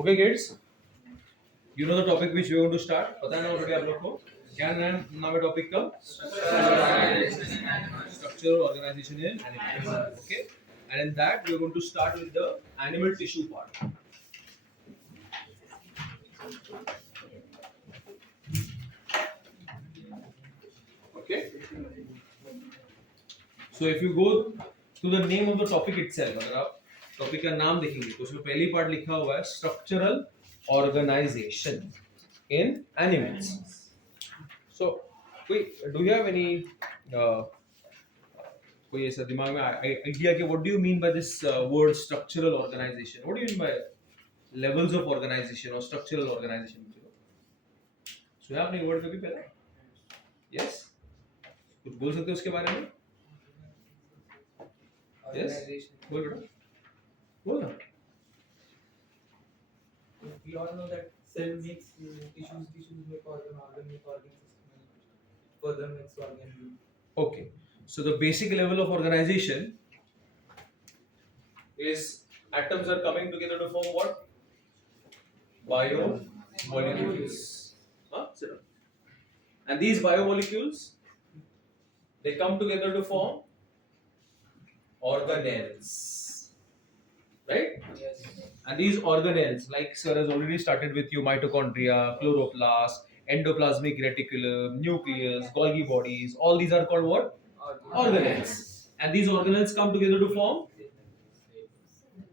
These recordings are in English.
Okay, kids, you know the topic which we are going to start. पता है ना already आप लोग को? क्या नाम है topic का? Structure organization in animals. Okay, and in that we are going to start with the animal tissue part. Okay. So if you go to the name of the topic itself, अगर आप topic का नाम देखेंगे तो उसमें पहली part लिखा हुआ है structural organisation in animals. So do you have any कोई ऐसा दिमाग में आइडिया कि what do you mean by this word structural organisation? What do you mean by levels of organisation और स्ट्रक्चरल ऑर्गेनाइजेशन? सुना आपने वर्ड कभी पहले? यस, कुछ बोल सकते हो उसके बारे में? यस, बोल बेटा, बोल ना. We all know that cell makes tissues make organ make organ system, further makes organ. Okay, so the basic level of organization is atoms are coming together to form what? Biomolecules. Sit down. And these biomolecules, they come together to form organelles, right? Yes. And these organelles, like sir has already started with you, mitochondria, chloroplast, endoplasmic reticulum, nucleus, Golgi bodies, all these are called what? Organelles. And these organelles come together to form,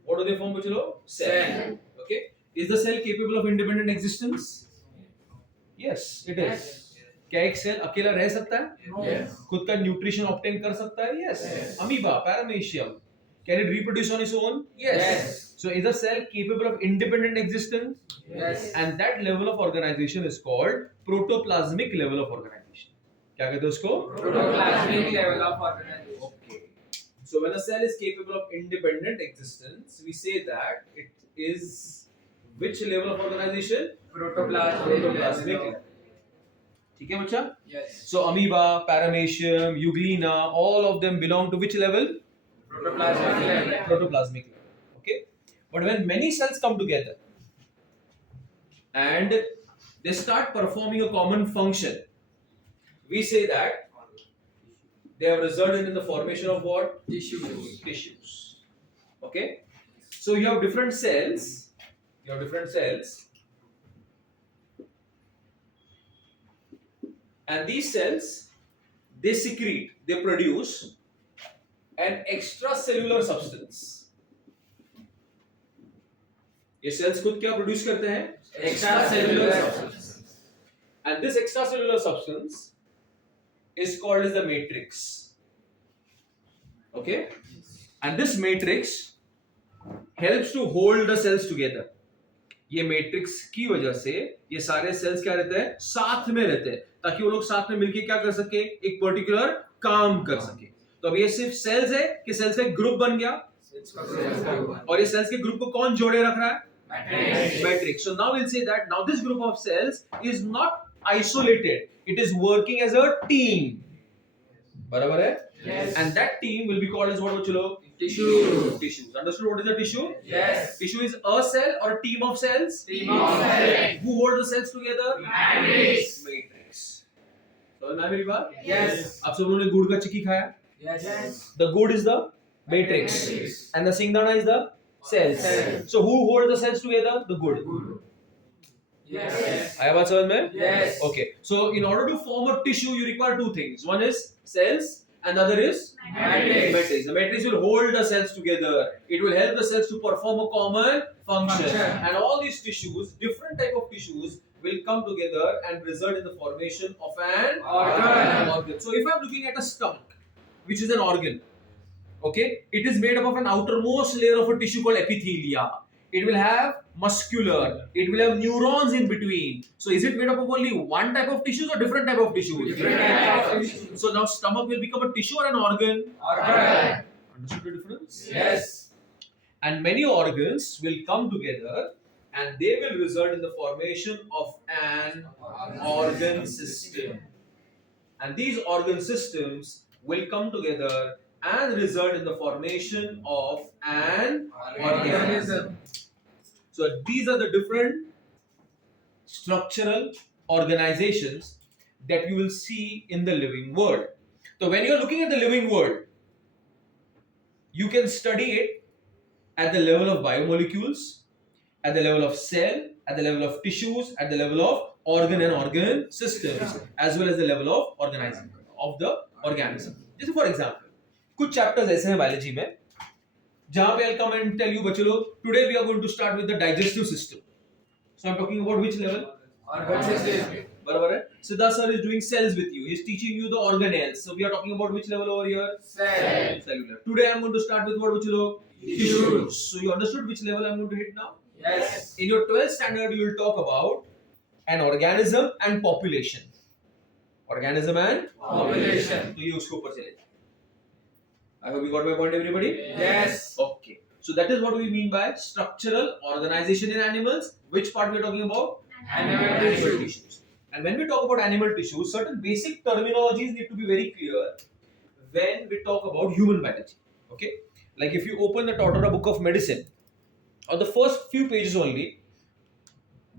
what do they form, bachalo? Cell. Okay, is the cell capable of independent existence? Yes, it is. क्या एक cell अकेला रह सकता है? Yes. खुद का nutrition obtain कर सकता है? Yes. Amoeba, paramecium, can it reproduce on its own? Yes. So is a cell capable of independent existence? Yes. And that level of organization is called protoplasmic level of organization. क्या कहते हैं उसको? Protoplasmic level of organization. Okay. So when a cell is capable of independent existence, we say that it is which level of organization? Protoplasmic level. ठीक है बच्चा? Yes. So amoeba, paramecium, euglena, all of them belong to which level? Protoplasmic level. Protoplasmic level. Okay. But when many cells come together and they start performing a common function, we say that they have resulted in the formation of what? Tissues. Okay. So you have different cells. And these cells, they secrete, they produce an extracellular substance. ये cells खुद क्या produce करते हैं? Extracellular substance. And this extracellular substance is called as the matrix. Okay? And this matrix helps to hold the cells together. ये matrix की वजह से ये सारे सेल्स क्या रहते हैं? साथ में रहते हैं, ताकि वो लोग साथ में मिलके क्या कर सके? एक पर्टिकुलर काम कर सके. तो अब ये सिर्फ सेल्स है कि सेल्स का एक ग्रुप बन गया, और ये सेल्स के ग्रुप को कौन जोड़े रख रहा है? Matrix. So now we'll say that now this group of cells is not isolated, it is working as a team. बराबर है? Yes. And that team will be called as what बच्चों? Tissues. Understood what is a tissue? Yes. Tissue is a cell or a team of cells? Team of cells. Who hold the cells together? Matrix. So ना मेरी बात? Yes. आप सब लोगों ने गुड़ का चिक्की खाया? Yes. The good is the matrix, and the singdana is the cells. So who hold the cells together? The good. Yes. आया बात समझ में? Yes. Okay. So in order to form a tissue, you require two things. One is cells, and the other is matrix. The matrix will hold the cells together. It will help the cells to perform a common function. And all these tissues, different type of tissues, will come together and result in the formation of an organ. So if I'm looking at a stomach, which is an organ, okay, it is made up of an outermost layer of a tissue called epithelia. It will have muscular, it will have neurons in between. So is it made up of only one type of tissues or different type of tissues? Different type of tissues. So now stomach will become a tissue or an organ? Organ. Understood the difference? Yes. And many organs will come together and they will result in the formation of an organ system. And these organ systems will come together and result in the formation of an organism. So these are the different structural organizations that you will see in the living world. So when you're looking at the living world, you can study it at the level of biomolecules, at the level of cell, at the level of tissues, at the level of organ and organ systems, as well as the level of organism of the organism. जैसे for example, कुछ chapters ऐसे हैं biology में जहाँ पे I'll come and tell you बच्चों लोग, today we are going to start with the digestive system. So I'm talking about which level? Organ system. बराबर है. Siddharth sir is doing cells with you. He's teaching you the organelles. So we are talking about which level over here? Cell. Cellular. Today I'm going to start with what, बच्चों लोग? Tissues. So you understood which level I'm going to hit now? Yes. In your 12th standard, you will talk about an organism and population. Organism and Population. तो ये उसके ऊपर चले. I hope you got my point, everybody. Yes. Okay. So that is what we mean by structural organization in animals. Which part we are talking about? Animal tissues. And when we talk about animal tissues, certain basic terminologies need to be very clear when we talk about human biology. Okay. Like if you open the Tortora book of medicine, और the first few pages only,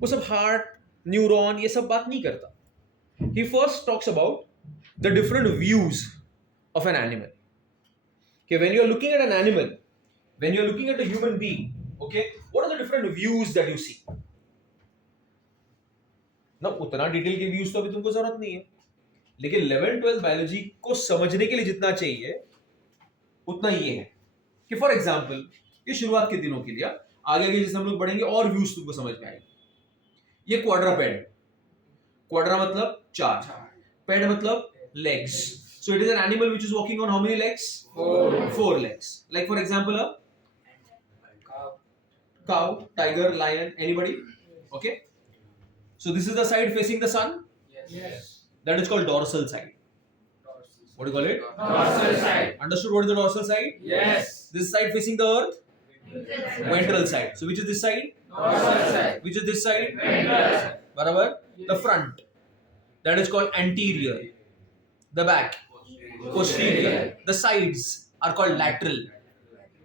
वो सब heart, neuron ये सब बात नहीं करता. He first talks about the different views of an animal. Okay, when you are looking at an animal, when you are looking at a human being, okay, what are the different views that you see? ना उतना detail के views तो अभी तुमको जरूरत नहीं है, लेकिन 11-12 बायोलॉजी को समझने के लिए जितना चाहिए उतना ये है कि फॉर एग्जांपल ये शुरुआत के दिनों के लिए, आगे आगे जैसे हम लोग बढ़ेंगे और व्यूज तुमको समझ में आएंगे. ये क्वाड्रापेड, क्वाड्रा मतलब चार, पेड मतलब legs. So it is an animal which is walking on how many legs? Four legs. Like for example a cow, tiger, lion, anybody? Okay. So this is the side facing the sun. Yes. That is called dorsal side. What do you call it? Dorsal side. Understood what is the dorsal side? Yes. This side facing the earth? Ventral side. So which is this side? Dorsal side. Which is this side? Ventral side. Barabar? The front. That is called anterior. The back? Posterior. The sides are called lateral.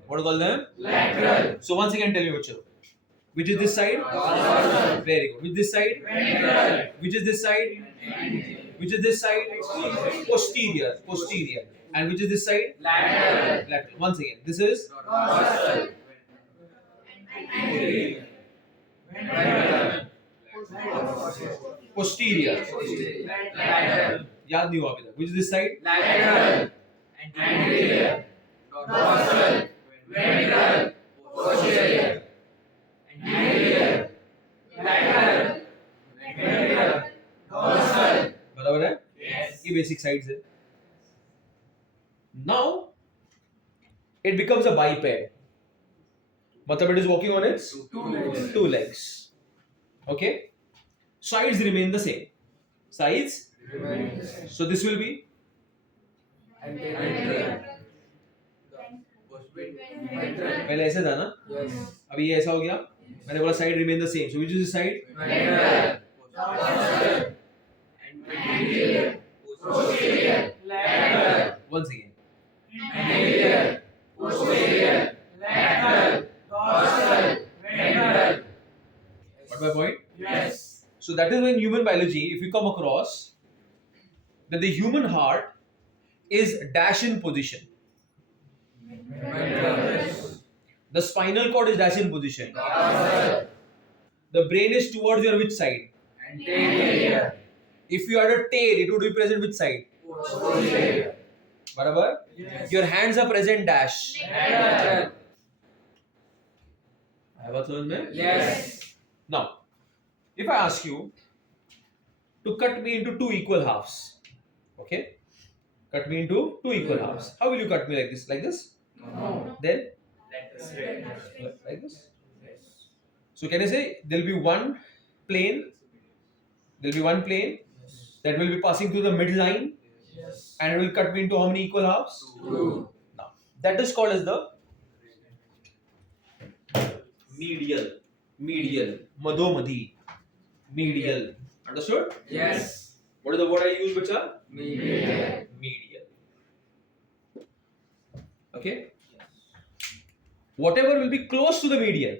What do you call them? Lateral. So once again tell me Bacho. Which is this side? Dorsal. Very good. Which this side? Ventral. Which is this side? Which is this side? Posterior. Posterior. And which is this side? Lateral. Lateral. Once again. This is Dorsal. Ventral. posterior. Lateral. याद नहीं हुआ अभी तक. Which is this side? Lateral. Anterior. Dorsal. Ventral. Posterior. Anterior. Lateral. Ventral. Dorsal. बराबर है? Yes. ये basic sides है. Now it becomes a biped. मतलब it is walking on its two legs. Okay. Sides remain the same. Sides. So this will be पहले ऐसे था ना, अभी ये ऐसा हो गया. मैंने बोला side remain the same. So which is the side? Once again. What my point? Yes. So that is when human biology, if you come across that the human heart is dash in position, the spinal cord is dash in position, the brain is towards your which side? Anterior. If you had a tail, it would be present which side? Posterior. Barabar? Yes. Your hands are present dash. Lateral. आया समझ में? Yes. Now, if I ask you to cut me into two equal halves, okay? Cut me into two equal halves. How will you cut me like this? Like this? No. Then like this? So can I say there will be one plane? There will be one plane that will be passing through the midline, Yes. and it will cut me into how many equal halves? Two. Now that is called as the medial, madhomadhi, medial. Understood? Yes. What is the word I use, bacha? Medial. Medial. Okay. Whatever will be close to the medial,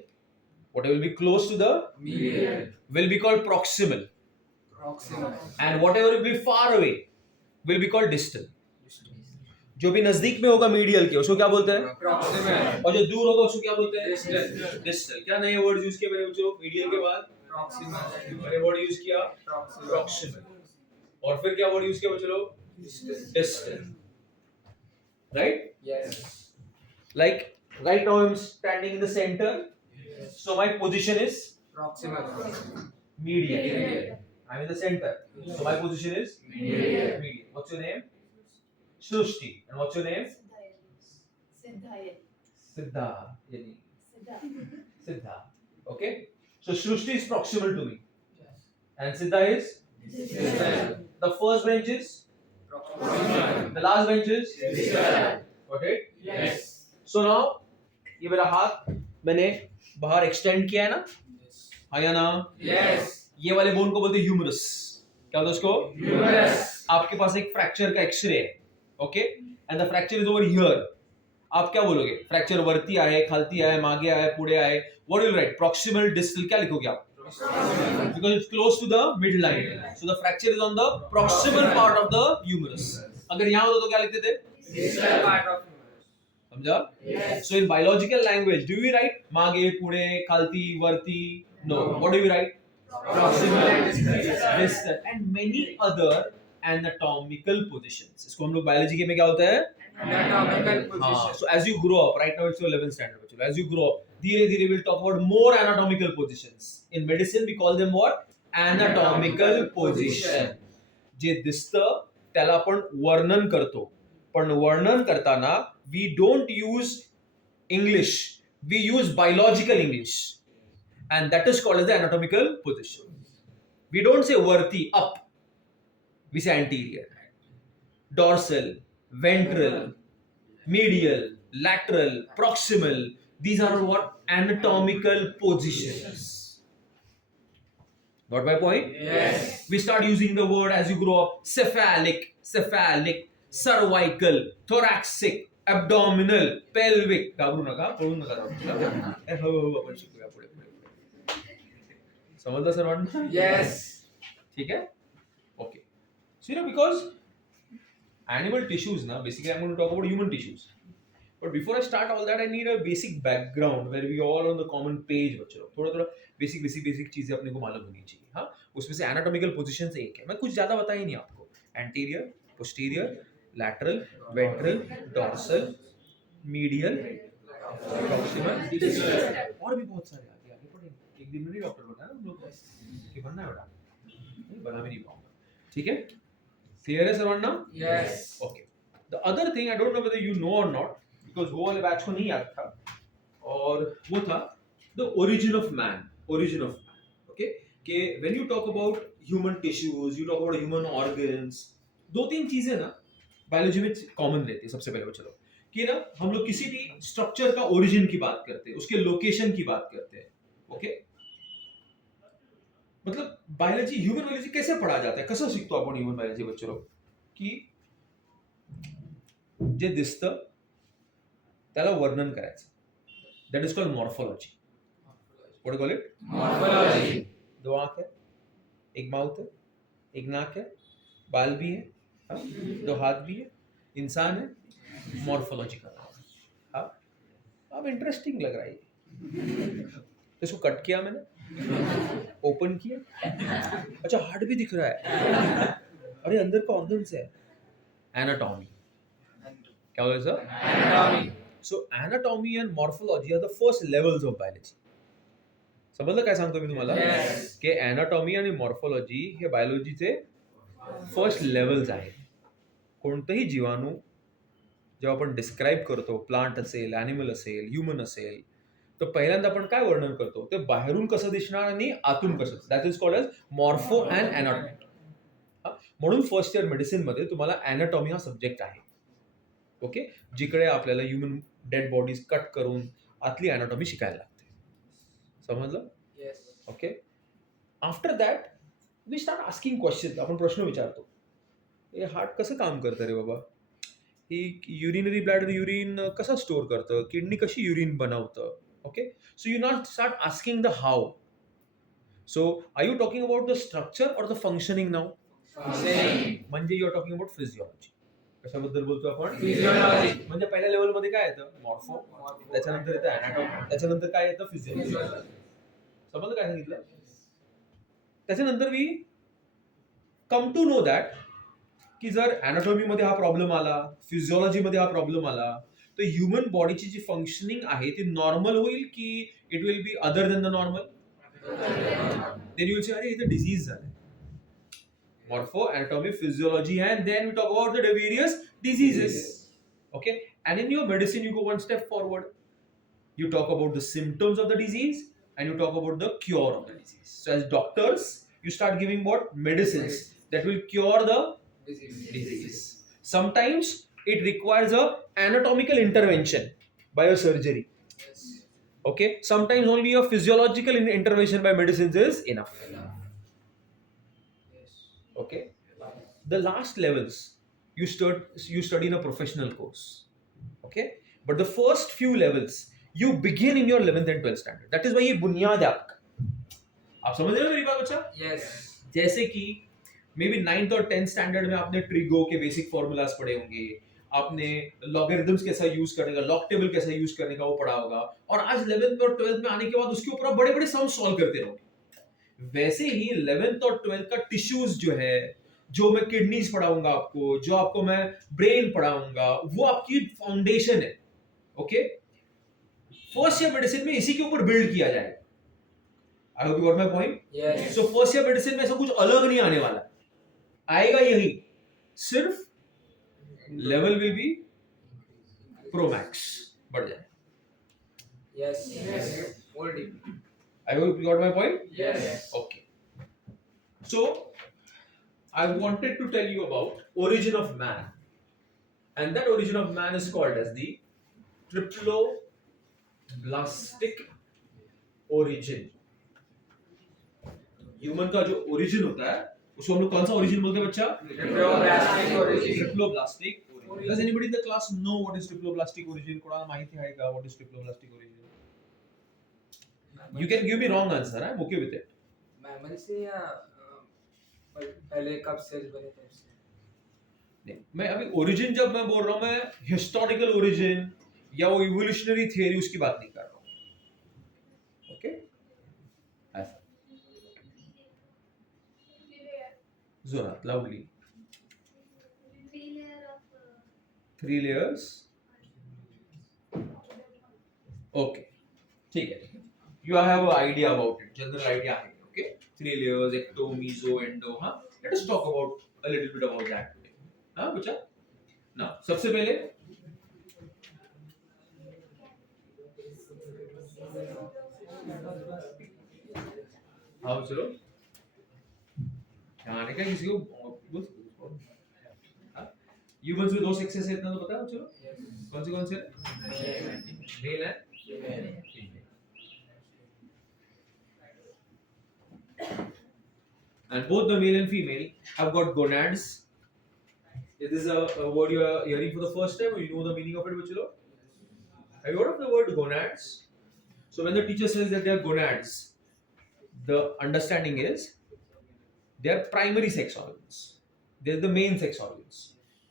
Whatever will be close to the medial, will be called proximal, proximal, and whatever will be far away will be called distal. जो भी नजदीक में होगा medial के उसको क्या बोलते हैं? proximal, और जो दूर होगा उसको क्या बोलते हैं? Distal. डिस्टल. क्या नए वर्ड यूज किए मैंने बच्चों? मीडियल के बाद proximal, मैंने वर्ड यूज किया proximal, प्रॉक्सिमल, और फिर क्या वर्ड यूज किया बच्चों लोग? distal. Distal. Right? Yes. Like right now I'm standing in the center, so my position is Proximal. medial. Medial. I'm in the center, so my position is Medial. medial. What's your name? Shrushti. And what's your name? Siddhayal. Siddha. Yani Siddha. Siddha. Okay. So Shrushti is proximal to me, Yes. and Siddha is Distal. the first bench is, Proximal. the last bench is. Distal. Got it? Yes. So now ये मेरा हाथ मैंने बाहर extend किया है ना, हाँ या ना? Yes. ये वाले बोन को बोलते हैं ह्यूमरस. क्या होता है उसको? Humerus. आपके पास एक फ्रैक्चर का एक्सरे है, okay, and the fracture is over here. आप क्या बोलोगे? फ्रैक्चर वरती आहे, खालती आहे, मागे आहे, पुढे आहे. What will write? Proximal, distal, क्या लिखोगे आप? Because it's close to the midline, so the fracture is on the proximal part of the humerus. अगर यहाँ होता तो क्या लिखते थे? Distal part of humerus. समझा? Yes. So in biological language, do we write मागे, पुढे, खालती, वरती? No. What do we write? Proximal and distal. Distal, and many other anatomical positions. इसको हम लोग biology के में क्या होता है? Anatomical हाँ. position. So as you grow up, right now it's your 11th standard. बच्चों. As you grow up, धीरे धीरे we'll talk about more anatomical positions. In medicine we call them what? Anatomical position. जे दिसतं त्याला आपण वर्णन करतो, पण वर्णन करताना we don't use English, we use biological English, and that is called as the anatomical position. We don't say varti, up, we say anterior, dorsal, ventral, medial, lateral, proximal. These are what? Anatomical positions. Got my point? Yes. We start using the word as you grow up: cephalic, cervical, thoracic, abdominal, pelvic. घाबरू नका, पळू नका जाऊ. हळूहळू आपण शिकूया पुढे पुढे. समजलं सर्वांना? Yes. ठीक है? Okay. So you know, because animal tissues ना, basically I'm going to talk about human tissues. But before I start all that, I need a basic background where we all on the common page बच्चों लोग. थोड़ा थोड़ा basic चीजें अपने को मालूम होनी चाहिए. हाँ, उसमें से एनाटॉमिकल पोजीशन से एक है. मैं कुछ ज्यादा बता ही नहीं आपको. Anterior, posterior, lateral, ventral, dorsal, medial, proximal, और भी बहुत सारे आगे आगे पढ़ेंगे. एक दिन में नहीं डॉक्टर बना ना हम लोग को कि बनना है बेटा, नहीं बना भी नहीं पाऊंगा. ठीक है? क्लियर है सर्वांना? Yes. Okay. The other thing, I don't know whether you know or not, because वो वाले बैच को नहीं याद था, और वो था the origin of man. Okay? कि when you talk about human tissues, you talk about human organs, दो तीन चीजें ना बायोलॉजी में कॉमन रहती है. सबसे पहले चलो कि ना हम लोग किसी भी स्ट्रक्चर का ओरिजिन की बात करते हैं, उसके लोकेशन की बात करते हैं. ओके? मतलब बायोलॉजी, ह्यूमन बायोलॉजी कैसे पढ़ा जाता है, कसं शिकतो आपण ह्यूमन बायोलॉजी बच्चो लोग? की जे दिसतं त्याला वर्णन करायचं. That is called morphology. What call it? Morphology. दो आंख है, एक माउथ है, एक नाक है, बाल भी है, हाँ? दो हाथ भी है, इंसान है, मॉर्फोलॉजी का नाम है. हाँ, अब इंटरेस्टिंग लग रहा है ये. तो इसको कट किया मैंने, ओपन किया, अच्छा हार्ट भी दिख रहा है, अरे अंदर का ऑर्गन्स है. एनाटॉमी. क्या बोले सर? Anatomy. सो anatomy and morphology are the first levels of biology. समजलं काय सांगतो मी तुम्हाला? Yes. की एनाटॉमी आणि मॉर्फोलॉजी हे बायोलॉजीचे फर्स्ट लेवल्स आहेत. कोणतंही जीवाणू जेव्हा आपण डिस्क्राईब करतो, प्लांट असेल, ॲनिमल असेल, ह्युमन असेल, तर पहिल्यांदा आपण काय वर्णन करतो? ते बाहेरून कसं दिसणार आणि आतून कसं. That is called as morpho and anatomy. म्हणून फर्स्ट इयर मेडिसिनमध्ये तुम्हाला एनाटॉमी हा सब्जेक्ट आहे. ओके? जिकडे आपल्याला ह्युमन डेड बॉडीज कट करून आतली एनाटॉमी शिकायला लागते. समजलं? Yes. Okay? After that we start asking question. आपण प्रश्न विचारतो, हे हार्ट कसं काम करतं रे बाबा? ही युरिनरी ब्लॅडर युरिन कसं स्टोअर करतं? किडनी कशी युरिन बनवतं? Okay, so you now start asking the how. So are you talking about the structure or the functioning now? म्हणजे you are talking about physiology. कशाबद्दल बोलतो आपण? Physiology. म्हणजे पहिल्या लेवल मध्ये काय येतं? मॉर्फो, त्याच्यानंतर येतं अॅनाटॉमी, त्याच्यानंतर काय येतं? फिजियोलॉजी. समजलं काय सांगितलं? त्याच्यानंतर we come to know that की जर अॅनाटॉमी मध्ये हा प्रॉब्लेम आला, फिजियोलॉजी मध्ये हा प्रॉब्लेम आला, तर ह्युमन बॉडीची जी फंक्शनिंग आहे ती नॉर्मल होईल की it will be other than the normal? Then you will say अरे इथं डिसीज झालाय. Morpho, anatomy, physiology, and then we talk about the various diseases. Okay, and in your medicine, you go one step forward. You talk about the symptoms of the disease and you talk about the cure of the disease. So, as doctors, you start giving what? Medicines that will cure the disease. Sometimes it requires a anatomical intervention by a surgery. Okay, sometimes only a physiological intervention by medicines is enough. Okay, the last levels you study in a professional course. Okay, but the first few levels you begin in your 11th and 12th standard. That is why ये बुनियाद है आपका. आप समझ रहे हो मेरी बात बच्चा? Yes. जैसे कि मे बी 9th और 10th स्टैंडर्ड में आपने ट्रिगो के बेसिक फॉर्मूलाज पढ़े होंगे, आपने लॉगरिथम्स कैसा यूज करने का, लॉग टेबल कैसा यूज करने का वो पढ़ा होगा, और आज 11th और 12th में आने के बाद उसके ऊपर आप बड़े बड़े सम सॉल्व करते रहोगे. वैसे ही 11th और 12th का टिश्यूज जो है, जो मैं किडनीज पढ़ाऊंगा आपको, जो आपको मैं ब्रेन पढ़ाऊंगा, वो आपकी फाउंडेशन है. ओके, फर्स्ट ईयर मेडिसिन में इसी के ऊपर बिल्ड किया जाएगा. I hope you got my point. Yes. So first year medicine में ऐसा कुछ अलग नहीं आने वाला, आएगा यही, सिर्फ लेवल विल बी प्रोमैक्स बढ़ जाए. Yes. Yes. More deep. I hope you got my point. Yes. Okay. So I wanted to tell you about origin of man, and that origin of man is called as the triploblastic origin. Human का जो origin होता है उसको हम लोग कौन सा origin बोलते हैं बच्चा? Triploblastic origin. Triploblastic origin. Does anybody in the class know what is triploblastic origin? कोणाला माहिती आहे का what is triploblastic origin? You can give me wrong answer. I'm okay with it. Mammal से या पहले कब सेल्स बने थे उससे? नहीं, मैं अभी ओरिजिन जब मैं बोल रहा हूँ, मैं हिस्टोरिकल ओरिजिन या वो इवोल्यूशनरी थियरी उसकी बात नहीं कर रहा हूँ. ओके, ऐसा जोरात लाउडली. 3 layers. ओके, ठीक है. You have an idea about it, general idea है. Okay, 3 layers, ecto, meso, endo. हाँ, let us talk about a little bit about that today. हाँ बच्चा. Now, सबसे पहले हाँ चलो, यहाँ आने का किसी को ह्यूमंस में 2 सेक्सेस है, इतना तो पता है. चलो, कौन से मेल है, female. And both the male and female have got gonads. This is a word you are hearing for the first time, or you know the meaning of it, bachalo? Have you heard of the word gonads? So when the teacher says that they are gonads, the understanding is they are primary sex organs. They are the main sex organs,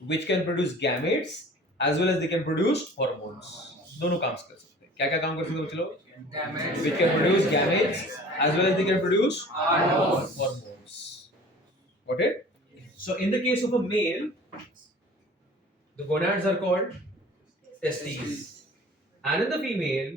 which can produce gametes as well as they can produce hormones. दोनों काम कर सकते हैं. क्या काम कर सकते हैं बच्चों? Gametes. Which can produce gametes as well as they can produce Hormones. Got it? So in the case of a male, the gonads are called testes, and in the female,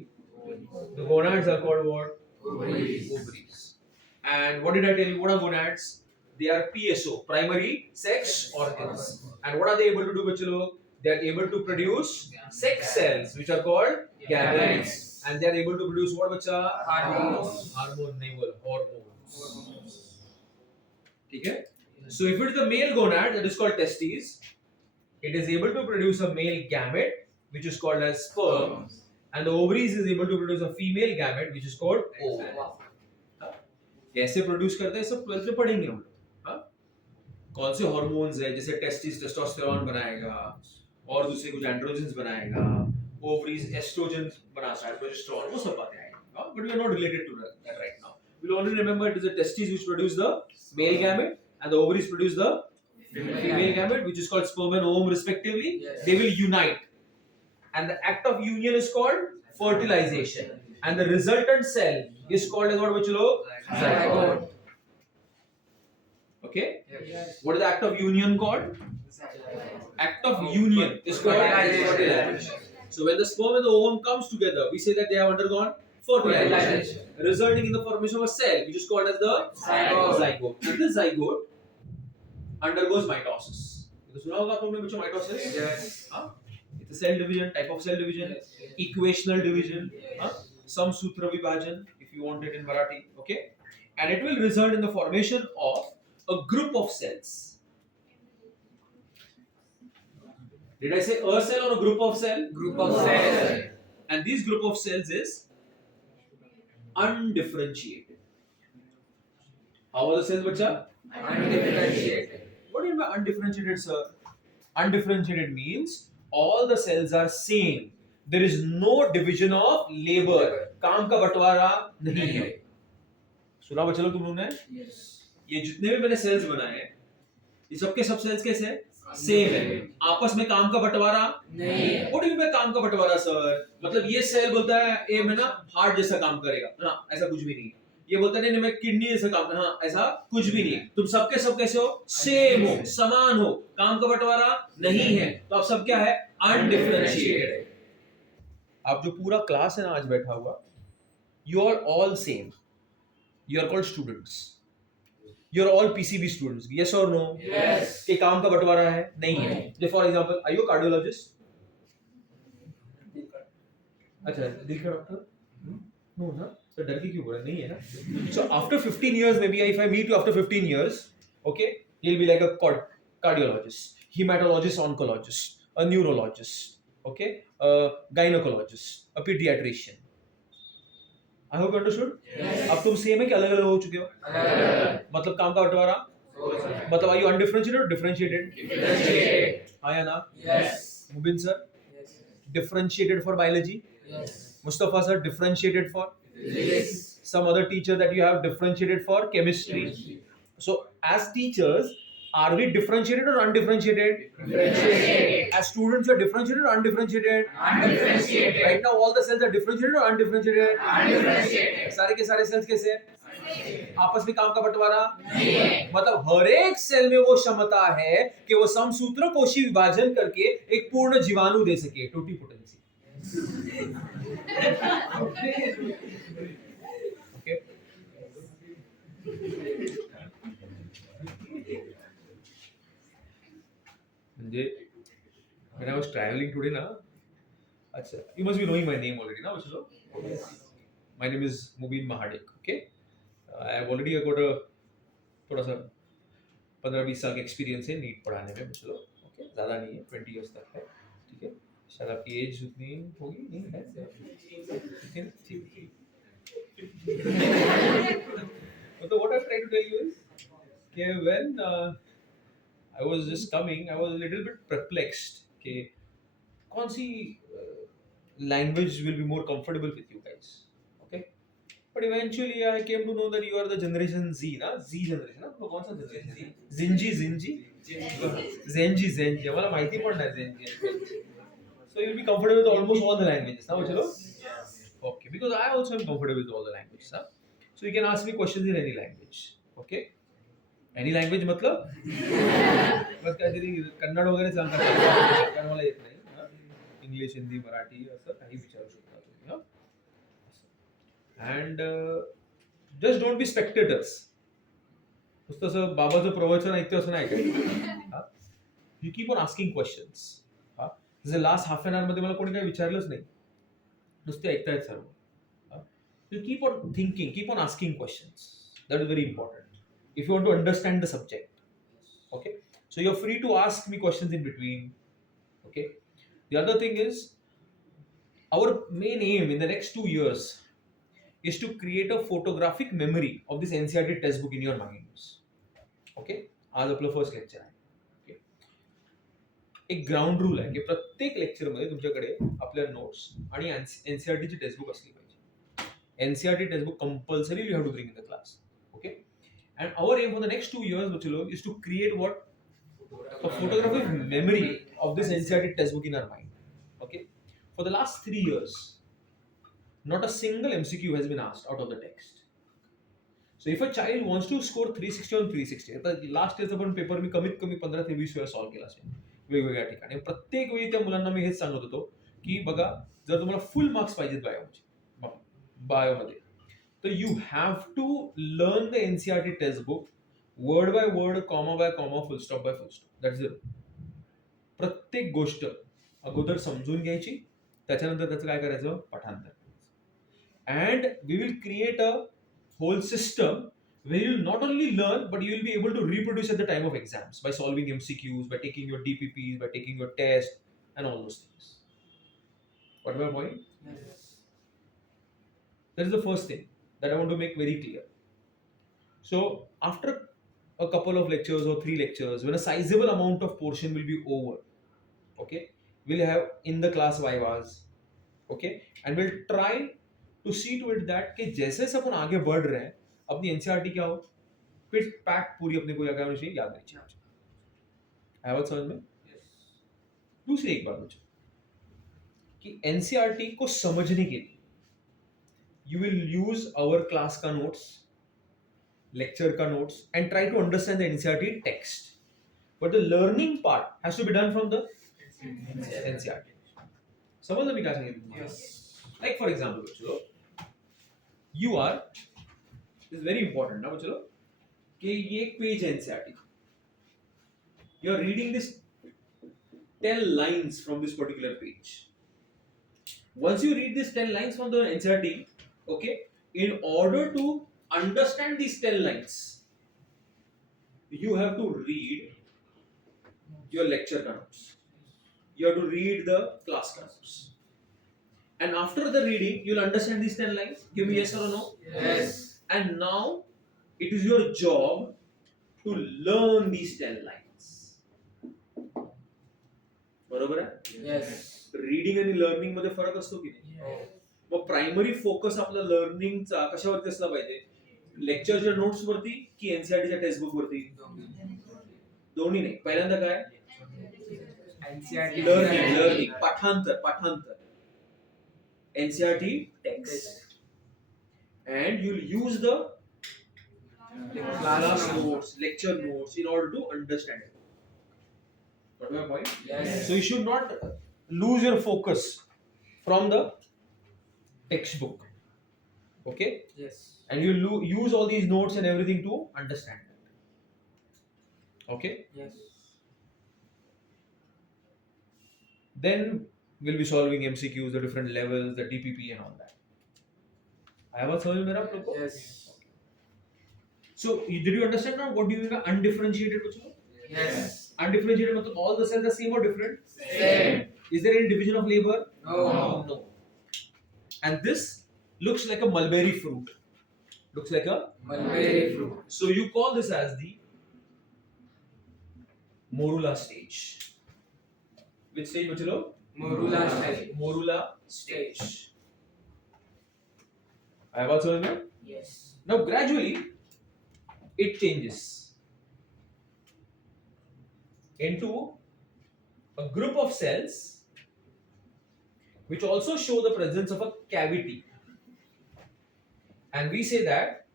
the gonads are called what? Ovaries. And what did I tell you? What are gonads? They are PSO, primary sex organs. And what are they able to do, bachalo? They are able to produce sex cells, which are called gametes. And they are able to produce what, bacha? Hormones. Hormone नहीं बोल, hormones. ठीक है? So if it is the male gonad, that is called testes, it is able to produce a male gamete, which is called as sperm, and the ovaries is able to produce a female gamete, which is called ovum. कैसे produce करते हैं सब 12th में पढ़ेंगे हम लोग. हाँ, कौन से हार्मोन्स है, जैसे टेस्टिस टेस्टोस्टेरोन बनाएगा और दूसरे कुछ एंड्रोजेंस बनाएगा, ovaries estrogen बनाता है, progesterone, वो सब बातें आएंगी, but we are not related to that right now. We'll only remember it is the testes which produce the male gamete and the ovaries produce the female gamete, which is called sperm and ovum respectively. Yes. They will unite, and the act of union is called fertilization, and the resultant cell is called as what, which Zygote. Okay. Yes. What is the act of union called? Act of union is called fertilization. So when the sperm and the ovum comes together, we say that they have undergone fertilization, resulting in the formation of a cell, which is called as the zygote. And this zygote undergoes mitosis. तो सुना होगा आपने बच्चों mitosis? Yes. हाँ? It's a cell division, type of cell division, Yes. equational division, हाँ? Some sutra vibhajan, if you want it in Marathi, okay? And it will result in the formation of a group of cells. Did I say a cell or a group of cell? Group of cells. And this group of cells is undifferentiated. How are the cells, bacha? Undifferentiated. What do you mean by undifferentiated, sir? Undifferentiated means all the cells are same. There is no division of labor. काम का बंटवारा नहीं है. सुना बच्चा लोग तुम लोगों ने? Yes. ये जितने भी मैंने सेल्स बनाए हैं, ये सबके सब सेल्स कैसे हैं? सेम है. आपस में काम का बंटवारा नहीं है. What do you mean by काम का बंटवारा, सर? मतलब ये सेल बोलता है ये में ना हार्ट जैसा काम करेगा, हाँ ऐसा कुछ भी नहीं. ये बोलता नहीं मैं किडनी जैसा काम, हाँ ऐसा कुछ भी नहीं. तुम सबके सब कैसे हो? सेम हो, समान हो, काम का बंटवारा नहीं है. तो आप सब क्या है? अनडिफरेंशिएटेड. आप जो पूरा क्लास है ना आज बैठा हुआ, you are all same. You are called students. You are all PCB students. Yes और नो? Yes. ये काम का बंटवारा है? नहीं है. जैसे for example, are you cardiologist? अच्छा, दिल का डॉक्टर? नो ना. तो डर के क्यों बोल रहे? नहीं है ना. So after 15 years, maybe if I meet you after 15 years, okay, he'll be like a cardiologist, hematologist, oncologist, a neurologist, okay, a gynecologist, a pediatrician. I hope you understood. Yes. अब तुम सेम है कि अलग अलग हो चुके हो? मतलब काम का बंटवारा, मतलब are you undifferentiated or differentiated? Differentiated. हाँ या ना? Yes. Mubin sir, Yes. differentiated for biology. Yes. Mustafa sir, differentiated for Yes. some other teacher that you have differentiated for chemistry. So as teachers, are we differentiated or undifferentiated? Differentiated. As students, you are differentiated or undifferentiated? Undifferentiated. Right now, all the cells are differentiated or undifferentiated? Undifferentiated. सारे के सारे cells कैसे हैं? आपस में काम का बंटवारा नहीं है. मतलब हर एक सेल में वो क्षमता है कि वो समसूत्र कोशी विभाजन करके एक पूर्ण जीवाणु दे सके. टोटीपोटेंसी. Okay. म्हणजे when I was traveling today ना, अच्छा, you must be knowing my name already ना बच्चों लोग. My name is Mubin Mahadik. Okay, I have already got a थोड़ा सा 15-20 साल का एक्सपीरियंस है नीट पढ़ाने में बच्चों लोग. ओके, ज़्यादा नहीं है, 20 इयर्स तक है. ठीक है, शायद आपकी एज उतनी होगी नहीं है. ठीक. So what I'm trying to tell you is that when I was just coming, I was a little bit perplexed. Okay, कौन सी language will be more comfortable with you guys? Okay, but eventually I came to know that you are the generation Z, ना? Z generation ना? तो कौन सा generation? Zenji. हमारा माहिती पढ़ना है Zenji. So you'll be comfortable with almost all the languages, ना बच्चों? Okay, because I also am comfortable with all the languages, huh? So you can ask me questions in any language, okay? Any language मतलब बस काहीतरी कन्नड वगैरे सांगता कारण मला येत नाही, हाँ? इंग्लिश, हिंदी, मराठी असं काही विचारू शकता तुम्ही, हाँ? And just don't be spectators. नुसतं असं बाबाचं प्रवचन ऐकतो असं नाही ऐकायचं. You keep on asking questions. हाँ? जसं लास्ट हाफ एन आवर मध्ये मला कोणी काही विचारलंच नाही. नुसते ऐकतायत सर्व. You keep on thinking, keep on asking questions. That is very important. If you want to understand the subject. Okay? So you're free to ask me questions in between. Okay? The other thing is, our main aim in the next 2 years is to create a photographic memory of this NCERT textbook in your minds. Okay? आज आपलं first lecture आहे. Okay? एक ground rule आहे की प्रत्येक लेक्चरमध्ये तुमच्याकडे आपल्या नोट्स आणि एनसीआरटीची टेक्स्टबुक असली पाहिजे. NCERT textbook compulsory you have to bring in the class. Okay. And our aim for the next 2 years, Bachalo, is to create what? A photographic memory of this NCERT textbook in our mind. Okay? For the last 3 years, not a single MCQ has been asked out of the text. So if a child wants to score 360 on 360, आता last इयरचा पण paper मी कमीत कमी 15 ते 20 वेळा solve केला असेल वेगवेगळ्या ठिकाणी. प्रत्येक वेळी त्या मुलांना मी हेच सांगत होतो की बघा, जर तुम्हाला फुल मार्क्स पाहिजेत बायोमध्ये, तर you have to learn the NCERT textbook word by word, comma by comma, full stop by full stop. That's it. प्रत्येक गोष्ट अगोदर समजून घ्यायची, त्याच्यानंतर त्याचं काय करायचं, पाठांतर. And we will create a whole system where you will not only learn, but you will be able to reproduce at the time of exams by solving MCQs, by taking your DPPs, by taking your test, and all those things. What is my point? Yes. That is the first thing that I want to make very clear. So after a couple of lectures or 3 lectures, when a sizable amount of portion will be over, okay, we'll have in the class vivas, okay, and we'll try to see to it that कि जैसे जैसे अपन आगे बढ़ रहे हैं, अपनी NCERT क्या हो, फिट पैक पूरी अपने को क्या करना चाहिए, याद रखनी चाहिए. आया बात समझ में? दूसरी एक बात बच्चों, कि एनसीईआरटी को समझने के लिए you will use our class ka notes, lecture ka notes, and try to understand the NCERT text. But the learning part has to be done from the NCERT. समझ में क्या सांगितलं? Yes. Like for example, बच्चों, you are, this is very important ना बच्चों, कि ये एक पेज है NCERT. You are reading this 10 lines from this particular page. Once you read these 10 lines from the NCERT, okay, in order to understand these 10 lines, you have to read your lecture notes. You have to read the class notes. And after the reading, you'll understand these 10 lines. Give me yes or no. Yes. And now, it is your job to learn these 10 lines. बरोबर आहे? Yes. Reading आणि learning मध्ये फरक असतो की नाही? Yes. मग primary focus आपला लर्निंगचा कशावरती असला पाहिजे? लेक्चरच्या नोट्स वरती की एनसीईआरटीच्या टेक्स्टबुक वरती? दोन्ही नाही. पहिल्यांदा काय? NCERT लर्निंग, पाठांतर. NCERT text. And you'll use the class notes, lecture notes in order to understand it. Got my point? Yes. So you should not lose your focus from the textbook. Okay? Yes. And you use all these notes and everything to understand it. Okay? Yes. Then we'll be solving MCQs, the different levels, the DPP and all that. I have a समझ में आप लोग को? Yes. So did you understand now what do you mean by undifferentiated बच्चों? Yes. Undifferentiated मतलब all the cells are same or different? Same. Is there any division of labor? No. No. And this looks like a mulberry fruit. Looks like a Mulberry fruit. So you call this as the morula stage. Which stage बच्चों? Morula stage. Morula stage. आया बात समझ में? Yes. Now gradually it changes into a group of cells which also show the presence of a cavity, and we say that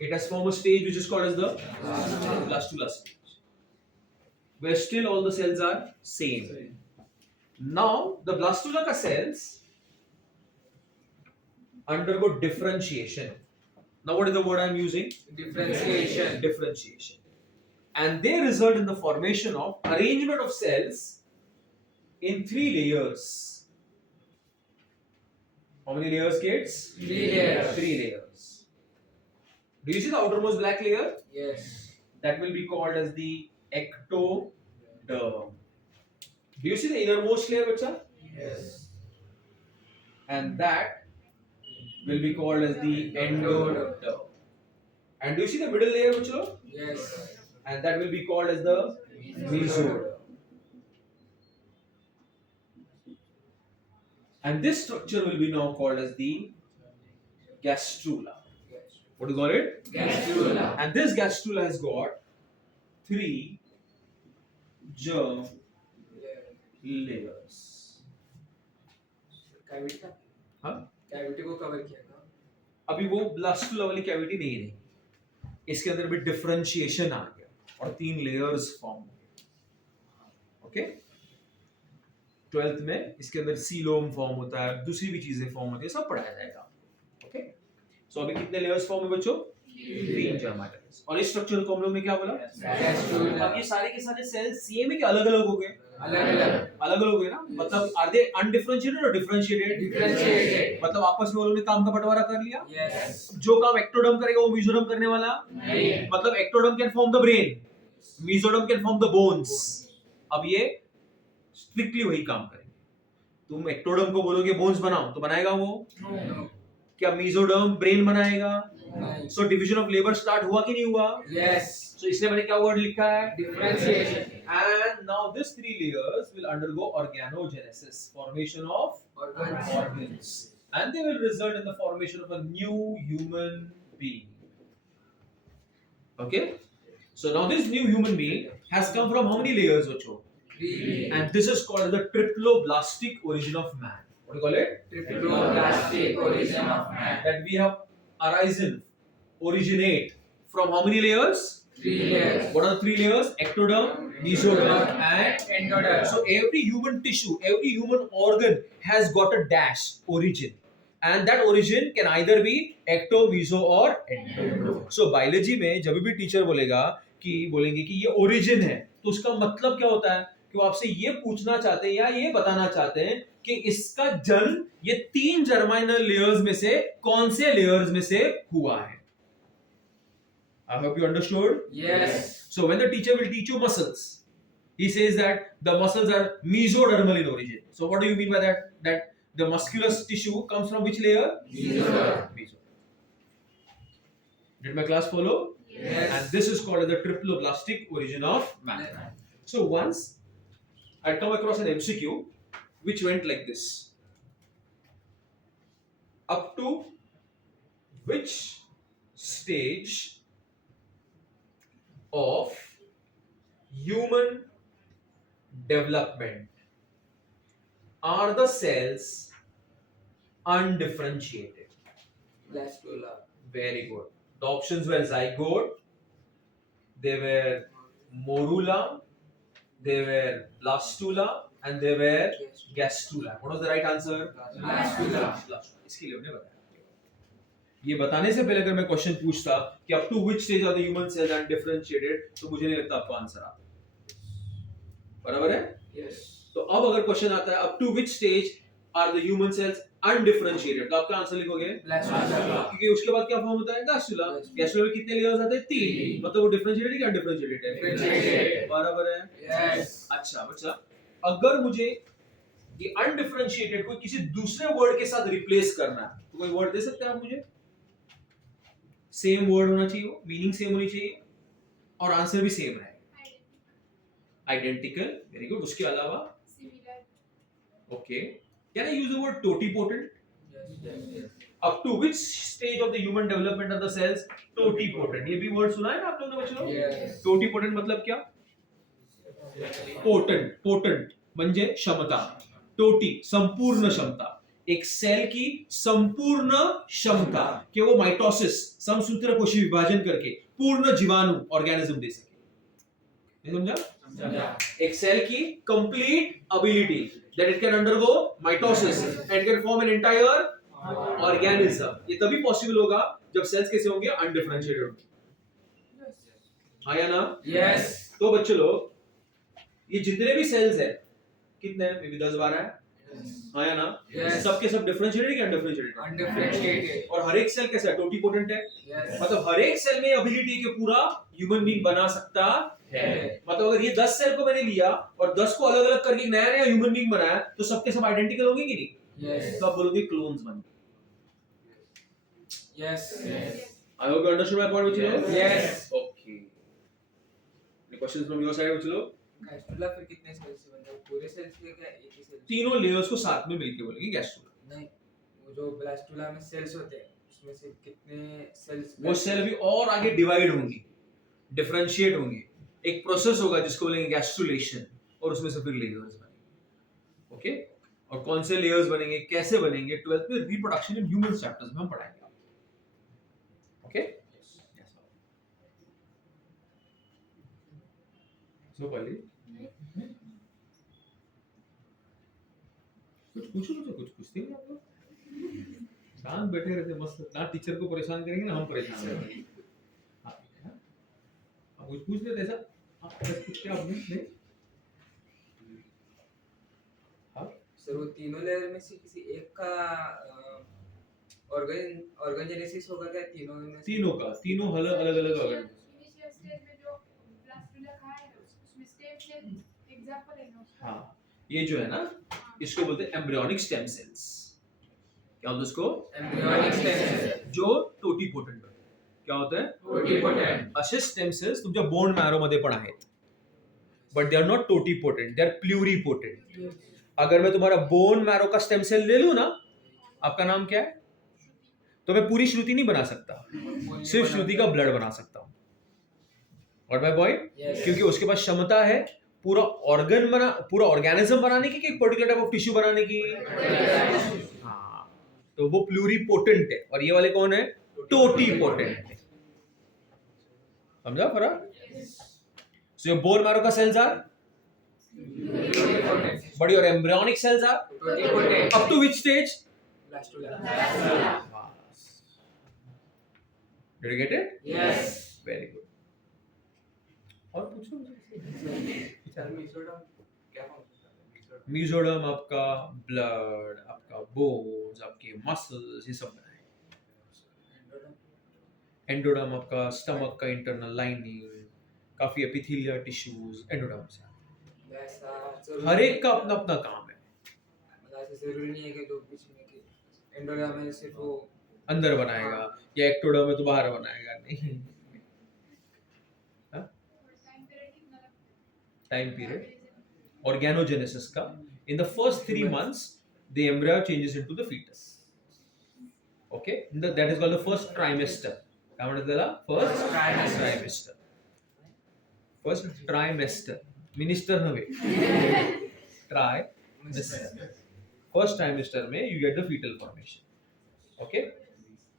it has formed a stage which is called as the blastula stage, where still all the cells are same. Now the blastula ka cells undergo differentiation. Now what is the word I am using? Differentiation. Differentiation. And they result in the formation of arrangement of cells in 3 layers. How many layers, kids? 3 layers. 3 layers. Do you see the outermost black layer? Yes. That will be called as the ectoderm. Do you see the innermost layer, bacha? Yes. And that will be called as the endoderm. And do you see the middle layer, bacha? Yes. And that will be called as the mesoderm. And this structure will be now called as the gastrula. What do you call it? Gastrula. And this gastrula has got 3 germ layers. Cavity था? हाँ? Cavity को cover किया था। अभी वो blastula वाली cavity नहीं रही, इसके अंदर भी डिफरेंशिएशन आ गया और 3 लेयर्स फॉर्म हो गए. ओके, 12th में इसके अंदर सीलोम फॉर्म होता है, दूसरी भी चीजें फॉर्म होती है, सब पढ़ाया जाएगा. ओके, सो अभी कितने लेयर्स फॉर्म है बच्चों? 3 जर्माटल्स. और इस स्ट्रक्चर को हम लोग ने क्या बोला? Gastrula. अब ये सारे के सारे सेल्स सेम है कि अलग अलग हो गए? अलग-अलग. अलग अलग हो गए ना. मतलब आर दे अनडिफरेंशिएटेड और डिफरेंशिएटेड? Differentiated. मतलब आपस में वो लोग ने काम का बंटवारा कर लिया. Yes. जो काम एक्टोडर्म करेगा वो मेसोडर्म करने वाला नहीं. मतलब ectoderm can form the brain, mesoderm can form the bones. अब ये स्ट्रिक्टली वही काम करेंगे. तुम एक्टोडर्म को बोलोगे बोन्स बनाओ तो बनाएगा वो? No. क्या मेसोडर्म ब्रेन बनाएगा? नहीं. So division of labour start हुआ कि नहीं हुआ? Yes. सो इसलिए मैंने क्या वर्ड लिखा है? Differentiation. And now these 3 layers will undergo organogenesis, formation of Organs. organs, and they will result in the formation of a new human being. Okay, so now this new human being has come from how many layers, Ocho? 3. And this is called the triploblastic origin of man. What do you call it? Triploblastic origin of man. That we have arisen, originate from how many layers? 3 layers. What are the 3 layers? Ectoderm, mesoderm, and Endoderm. so every human tissue, every human organ has got a dash origin, and that origin can either be ecto, meso or endo. So biology में जब भी teacher बोलेगा कि बोलेंगे कि ये origin है, तो उसका मतलब क्या होता है कि वो आपसे ये पूछना चाहते हैं या ये बताना चाहते हैं कि इसका जन्म ये 3 जर्माइनल लेयर्स में से कौन से लेयर्स में से हुआ है. I hope you understood. Yes. So when the teacher will teach you muscles, he says that the muscles are mesodermal in origin. So what do you mean by that? That the musculous tissue comes from which layer? Mesoderm. Meso. Did my class follow? Yes. And this is called the triploblastic origin of man. So once I come across an MCQ which went like this: up to which stage of human development are the cells undifferentiated? Gastrula. Very good. The options were zygote, they were morula, they were blastula, and they were gastrula. What was the right answer? Blastula. Blastula. इसके लिए हमने बताया. ये बताने से पहले अगर मैं क्वेश्चन पूछता कि up to which stage of the human cells are differentiated, तो मुझे नहीं लगता आपको आंसर आता. बराबर है? Yes. तो अब अगर क्वेश्चन आता है up to which stage are the human cells undifferentiated, तो आपका आंसर लिखोगे Blastula. क्योंकि उसके बाद क्या फॉर्म होता है? गैस्ट्रुला. गैस्ट्रुला में कितने लेयर्स आते हैं? 3. मतलब वो डिफरेंशिएटेड है कि अनडिफरेंशिएटेड है? Differentiated. बराबर है? Yes. अच्छा बच्चा, अगर मुझे ये अनडिफरेंशिएटेड को किसी दूसरे वर्ड के साथ रिप्लेस करना है, तो कोई वर्ड दे सकते हैं आप मुझे? सेम वर्ड होना चाहिए, मीनिंग सेम होनी चाहिए और आंसर भी सेम है. आइडेंटिकल. Very good. उसके अलावा okay, can I use the word totipotent? Yes. Up to which stage of the human development of the cells? Totipotent. ये भी वर्ड सुना है ना आप लोगों ने बच्चों? Yes. टोटीपोटेंट मतलब क्या? पोटेंट. पोटेंट म्हणजे क्षमता. टोटी संपूर्ण क्षमता. एक सेल की संपूर्ण क्षमता कि वो माइटोसिस समसूत्र कोशी विभाजन करके पूर्ण जीवाणु ऑर्गेनिज्म दे सके. समझा? समझा. एक सेल की complete ability that it can undergo mitosis and can form an entire organism. ये तभी पॉसिबल होगा जब सेल्स कैसे होंगे? अनडिफरेंशिएटेड होंगे. हाँ या ना? Yes. तो बच्चों लोग ये जितने भी सेल्स है कितने हैं? मे बी 10-12 है. हाँ या ना? Yes. सबके सब डिफरेंशिएटेड कि अनडिफरेंशिएटेड? Undifferentiated. और हर एक सेल कैसा है? टोटीपोटेंट है. Yes. मतलब हर एक सेल में एबिलिटी है कि पूरा ह्यूमन बीइंग बना सकता है. मतलब अगर ये 10 सेल को मैंने लिया और 10 को अलग अलग करके नया नया ह्यूमन बीइंग बनाया, तो सबके सब आइडेंटिकल होंगे कि नहीं? Yes. तो आप बोलोगे क्लोन्स बन गए. Yes. I hope you understood my point बच्चों लोग. Yes. Okay. Any questions from your side बच्चों लोग? गैस्ट्रुला फिर कितने सेल्स से बनता है, पूरे सेल्स के क्या एक ही सेल? तीनों लेयर्स को साथ में मिलके बोलेंगे गैस्ट्रुला। नहीं, वो जो ब्लास्टुला में सेल्स होते हैं उसमें से कितने सेल्स? वो सेल भी और आगे डिवाइड होंगी, डिफरेंशिएट होंगी, एक प्रोसेस होगा जिसको बोलेंगे गैस्ट्रुलेशन, और उसमें से फिर लेयर्स बनेंगे। ओके, और कौन से लेयर्स बनेंगे, कैसे बनेंगे, 12th में रिप्रोडक्शन इन ह्यूमंस चैप्टर्स में हम पढ़ाएंगे। ओके, सो पहले कुछ पूछो, मुझे कुछ पूछते नहीं आप लोग, शांत बैठे रहते मस्त, ना टीचर को परेशान करेंगे ना हम परेशान होंगे। आप कुछ पूछ लेते ऐसा, आप कुछ क्या आपने नहीं? सर वो तीनों लेयर में से किसी एक का ऑर्गेनेसिस होगा क्या तीनों में से? तीनों का, तीनों अलग अलग अलग ऑर्गन। इनिशियल स्टेज में जो ब्लास्टुला कहा है ना, उसमें स्टेम सेल एग्जांपल है ना उसका। हाँ, ये जो है ना, इसको बोलते हैं एम्ब्रियोनिक स्टेम सेल्स। क्या होता है उसको? एम्ब्रियोनिक स्टेम सेल जो टोटीपोटेंट होते हैं। क्या होता है? टोटीपोटेंट। असे स्टेम सेल्स तुमच्या बोन मॅरो मध्ये पण आहेत, but they are not totipotent, they are pluripotent. अगर मैं तुम्हारा बोन मैरो का स्टेम सेल ले लूं ना, आपका नाम क्या है? तो मैं पूरी श्रुति नहीं बना सकता, सिर्फ श्रुति का ब्लड बना सकता हूं। और माय बॉय, क्योंकि उसके पास क्षमता है पूरा ऑर्गन बना, पूरा ऑर्गेनिज्म बनाने की, कि एक पर्टिकुलर टाइप ऑफ टिश्यू बनाने की। हाँ, तो वो प्लूरीपोटेंट है, और ये वाले कौन है? टोटीपोटेंट है। समझा फर्क? सो योर बोन मैरो का cells are, but your embryonic cells are totipotent. up to which stage? Blastula. Did you get it? Yes. Very good. और पूछो मुझे। सर मीसोडम क्या होता है? मीजोडम आपका ब्लड, आपका बोन्स, आपके मसल्स, ये सब बनाए। एंडोडम आपका स्टमक का इंटरनल लाइनिंग, काफी एपिथेलियल टिश्यूज एंडोडम से। हर एक का अपना अपना काम है। मतलब ऐसे जरूरी नहीं है कि जो बीच में कि एंडोडर्म में सिर्फ वो अंदर बनाएगा या एक्टोडर्म में तो बाहर बनाएगा, नहीं। टाइम पीरियड organogenesis का, in the first 3 months the embryo changes into the fetus. Okay, that is called the first trimester. काय म्हणतात त्याला? First trimester. First trimester. Minister नव्हे. Trimester. First trimester में you get the fetal formation. Okay,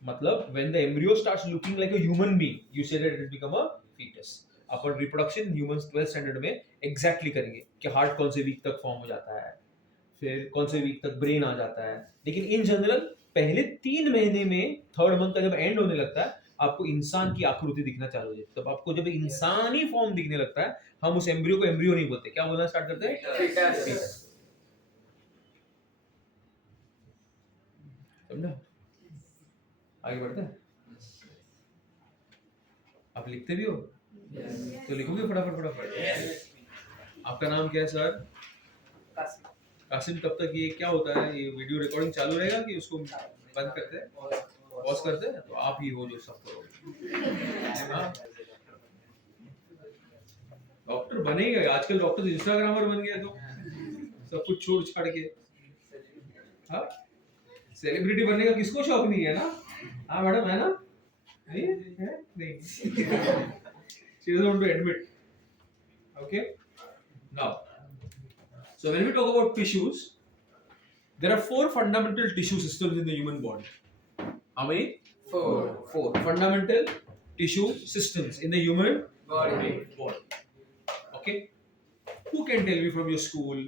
मतलब when the embryo starts looking like a human being, you say that it has become a fetus. Upon reproduction humans 12th standard में exactly करेंगे कि heart कौन से week तक form हो जाता है, फिर कौन से वीक तक ब्रेन आ जाता है। लेकिन इन जनरल पहले 3 महीने में, 3rd मंथ का जब एंड होने लगता है, आपको इंसान की आकृति दिखना चालू हो जाती है। तब आपको जब इंसानी फॉर्म दिखने लगता है, हम उस एम्ब्रियो को एम्ब्रियो नहीं बोलते, क्या बोलना स्टार्ट करते हैं? फीटस। समझा? आगे बढ़ते हैं। आप लिखते भी हो तो लिखोगे फटाफट। आपका नाम क्या है सर? कासिम। कब तक ये क्या होता है, ये वीडियो रिकॉर्डिंग चालू रहेगा कि उसको बंद करते हैं, पॉज करते हैं? तो आप ही हो जो सब करोगे। डॉक्टर बनेगा आजकल, डॉक्टर इंस्टाग्रामर बन गया तो सब कुछ छोड़ छाड़ के। हाँ, सेलिब्रिटी बनने का किसको शौक नहीं है ना? हाँ मैडम, है ना? नहीं है? नहीं। She doesn't want to admit. Okay. Now, so when we talk about tissues, there are 4 fundamental tissue systems in the human body. How many? 4 fundamental tissue systems in the human body. body. Okay. Who can tell me from your school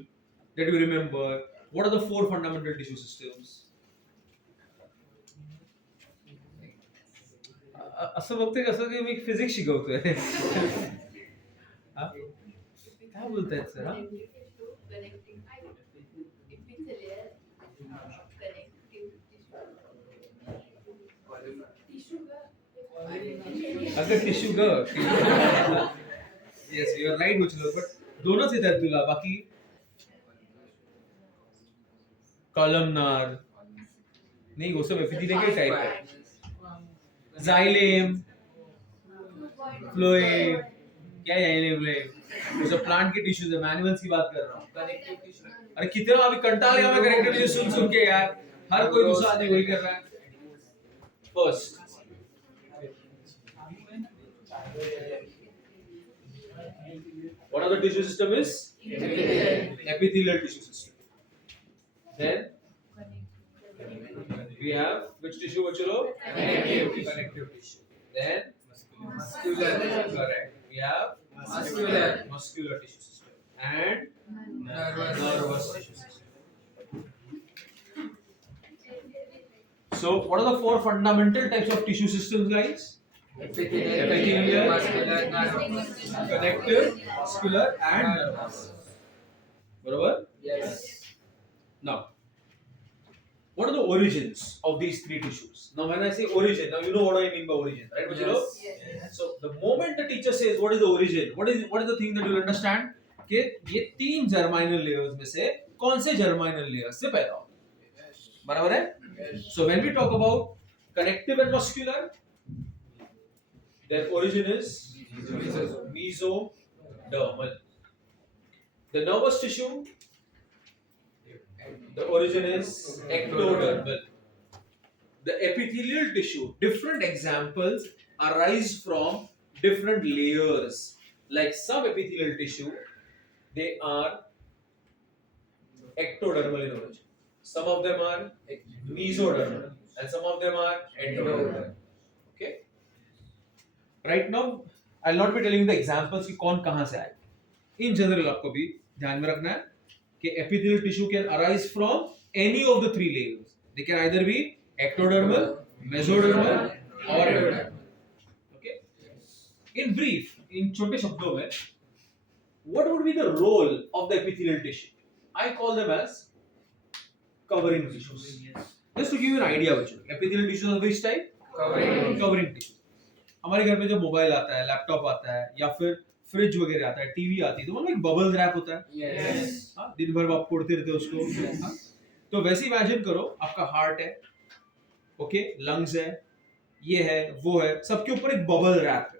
that you remember what are the 4 fundamental tissue systems? असं बघते कसं की मी physics शिकवतोय। हा? काय बोलतायत sir? हा? अगं tissue ग, येस यू आर राइट उचलो, बट दोनच येतात तुला, बाकी कॉलमनार नहीं, वो सब एपिथेलियल के टाइप है। जाइलेम, फ्लोएम, क्या है जाइलेम? उसे प्लांट के टिश्यूज है, मैनुअल्स की बात कर रहा हूँ। कनेक्टिव टिश्यू अरे कितना अभी कंटाल गया मैं कनेक्टिव टिश्यू सुन के यार, हर कोई दूसरा आदमी वही कर रहा है। First one of the tissue system is epithelial tissue system. Then we have which tissue bachalo? Connective tissue. Then muscular correct. We have muscular tissue system and nervous tissue system. So what are the four fundamental types of tissue systems, guys? epithelial, muscular, nervous. Connective, muscular and nervous. Barabar? Yes. Now, what are the origins of these three tissues? Now, when I say origin, now you know what I mean by origin, right? Bachalo? Yes. So, the moment the teacher says what is the origin, what is the thing that you will understand? कि ये तीन germinal layers में से कौन से germinal layers से पैदा होते हैं? बराबर है? So, when we talk about connective and muscular, their origin is mesodermal. The nervous tissue, the origin is ectodermal. The epithelial tissue, different examples arise from different layers. Like subepithelial tissue, they are ectodermal in origin. Some of them are mesodermal, and some of them are endodermal. Okay. Right now, I'll not be telling you the examples कि कौन कहाँ से आए. In general, आपको भी ध्यान में रखना है कि epithelial tissue can arise from any of the three layers. They can either be ectodermal, mesodermal, or endodermal. Okay. In brief, in छोटे शब्दों में, what would be the role of the epithelial tissue? I call them as covering tissues. Just to give you an idea, बच्चों, epithelial tissues are which type? Covering tissues. हमारे घर में जब mobile आता है, लैपटॉप आता है, या फिर फ्रिज वगैरह आता है, टीवी आती है, तो वहाँ एक बबल रैप होता है. Yes. हाँ, दिन भर आप पढ़ते रहते हो उसको. हाँ? तो वैसे इमेजिन करो, आपका हार्ट है, ओके, लंग्स है, ये है, वो है, सबके ऊपर एक बबल रैप है.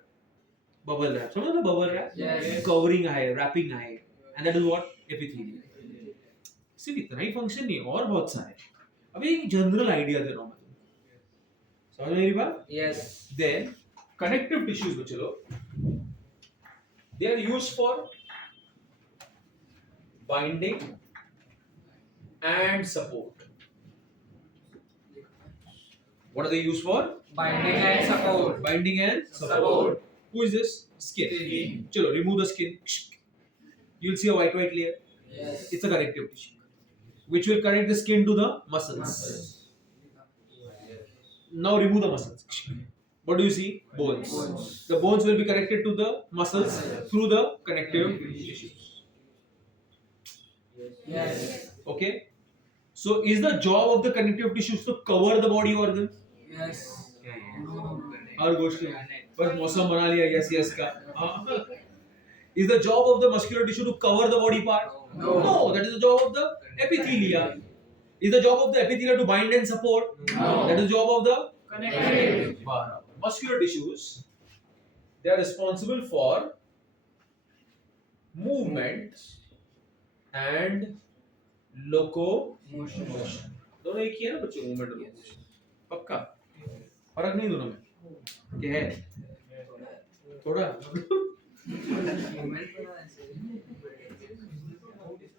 बबल रैप, समझ लो बबल रैप? Yes. कवरिंग है, रैपिंग है, and that is what epithelium. सिर्फ इतना ही फंक्शन नहीं, और बहुत सारे. अभी एक जनरल आइडिया दे रहा हूँ मैं तुम्हें. समझ मेरी बात? Yes. Then connective tissues बच्चों, they are used for binding and support. What are they used for? Binding and support. Binding and Support. Who is this? Skin. Skin. Chalo, remove the skin. You'll see a white layer. Yes. It's a connective tissue, which will connect the skin to the muscles. Now remove the muscles. What do you see? Bones. Bones. The bones will be connected to the muscles through the connective tissues. Yes. Okay. So is the job of the connective tissues to cover the body organs? Yes. और गोष्ठी बस मौसम बना लिया yes का. हाँ. Is the job of the muscular tissue to cover the body part? No, that is the job of the epithelia. Is the job of the epithelia to bind and support? No. That is the job of the Connective. muscular tissues. They are responsible for movement and locomotion. दोनों एक ही है ना बच्चों, movement और locomotion. पक्का फर्क नहीं दोनों में क्या है? थोड़ा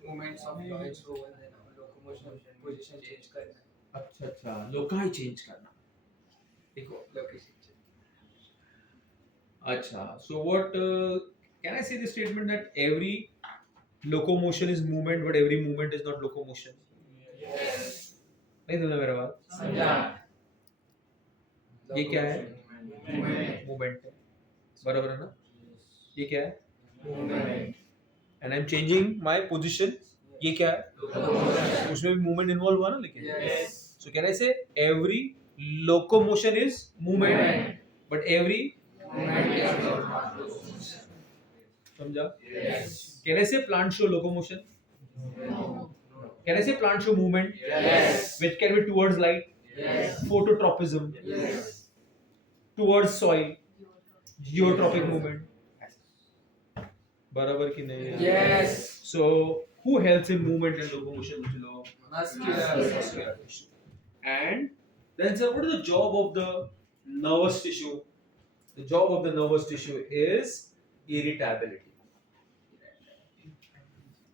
Movements of joints go and then locomotion position change करना. अच्छा लोकाई चेंज करना. देखो Location. अच्छा, so what can I say the statement that every locomotion is movement but every movement is not locomotion? नहीं समझा मेरा बात? समझा. ये क्या है? Movement. मूवमेंट है, बराबर है ना? ये क्या है? Movement. And I am changing my position. ये क्या है? Locomotion. उसमें भी मूवमेंट इन्वॉल्व हुआ ना लेकिन. Yes. So can I say every locomotion is movement but every Movement is not locomotion. समझा? Yes. Can I say plant show locomotion? Can I say plant show movement Yes. Which can be towards light, Yes. phototropism, Yes. towards soil, geotropic movement. बराबर की नहीं है? Yes. So who helps in movement and locomotion below? Muscular. Muscular tissue. And then sir, what is the job of the nervous tissue? The job of the nervous tissue is irritability.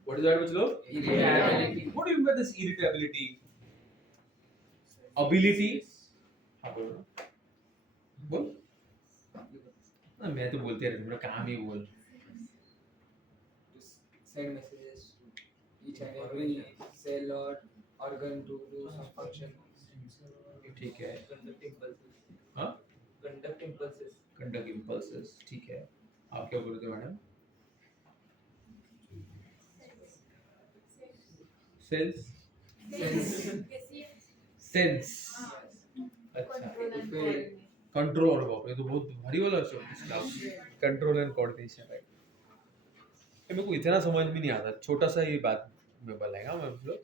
What is that below? Irritability. What do you mean by this irritability? Ability? हाँ बोलो बोल ना मैं तो बोलते रहता हूँ मेरा काम ही बोल Send messages to each and every cell or organ to do some function. ठीक है Conduct impulses. हाँ Conduct impulses. कंडक्ट इम्पल्सेस ठीक है आप क्या बोल रहे थे मैडम सेल्स सेंस अच्छा कंट्रोल और बाप रे तो बहुत भारी वाला शब्द कंट्रोल एंड कोऑर्डिनेशन राइट मेरे को इतना समझ भी नहीं आता छोटा सा ये बात मैं बताएगा मैं मतलब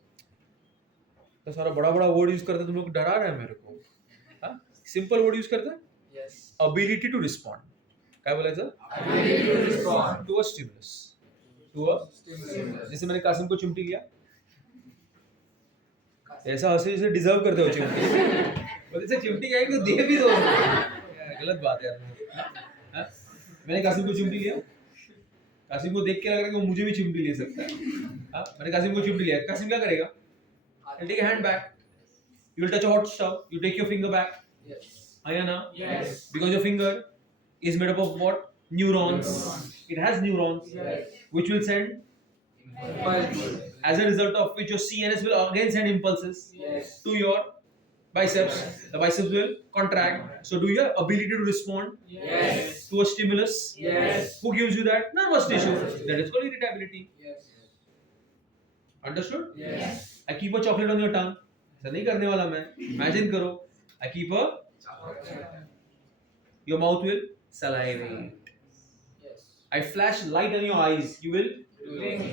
तो सारा बड़ा बड़ा वर्ड यूज करते तुम लोग डरा रहे हैं मेरे को हाँ सिंपल वर्ड यूज करते हैं Yes. ability to respond क्या बोला sir Ability to respond. to a stimulus to a Stimulus. जैसे मैंने कासिम को चिमटी लिया ऐसा हंसे जैसे डिजर्व करते हो चिमटी और जैसे चिमटी क्या है कि दे भी दो यार, गलत बात है यार हाँ? मैंने कासिम को चिमटी लिया कासिम को देख के लग रहा है कि वो मुझे भी चिमटी ले सकता है हाँ? मैंने कासिम को चिमटी लिया कासिम क्या करेगा He'll take a hand back you will touch a hot stove you take your finger back Yes. Ayana Yes. because your finger is made up of what neurons it has neurons Yes. which will send Impulse. as a result of which your CNS will again send impulses Yes. to your biceps the biceps will contract so do your ability to respond Yes. to a stimulus Yes. who gives you that nervous tissue that is called irritability Yes. understood Yes. I keep a chocolate on your tongue ऐसा नहीं करने वाला मैं imagine करो I keep a your mouth will salivate Yes. I flash light on your eyes you will Blink.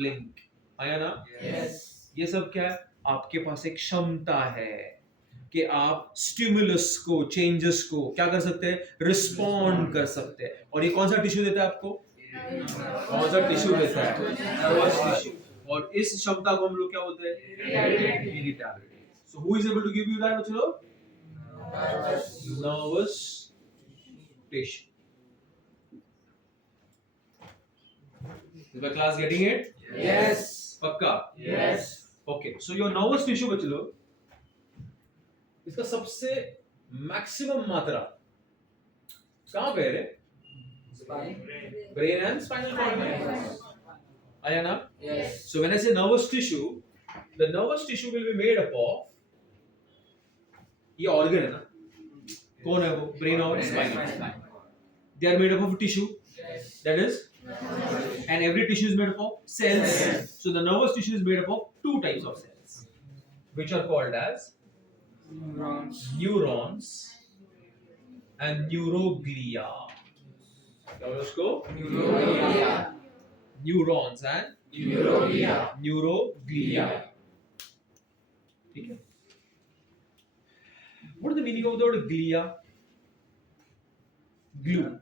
blink आया ना Yes. ये सब क्या है आपके पास एक क्षमता है कि आप स्टिमुलस को चेंजेस को क्या कर सकते हैं रिस्पॉन्ड कर सकते हैं और ये कौन सा टिश्यू देता है आपको कौन सा टिश्यू देता है नर्वस टिश्यू और इस क्षमता को हम लोग क्या बोलते हैं irritability so who is able to give you that बच्चों nervous tissue. Is my class getting it? Yes. पक्का? Yes. Okay. So your nervous tissue बच्चों इसका सबसे मैक्सिमम मात्रा कहाँ पे है रे? Spine. Brain and spinal cord में. आया ना? Yes. So when I say nervous tissue, the nervous tissue will be made up of ये organ है ना? कौन है वो? Brain और spine. They are made up of tissue. Yes. That is, and every tissue is made up of cells. So the nervous tissue is made up of two types of cells, which are called as Neurons. neurons and neuroglia. क्या बोलो उसको? Neuroglia. Neurons and Neuroglia. neuroglia. ठीक है? What is the meaning of the word glia? Glue.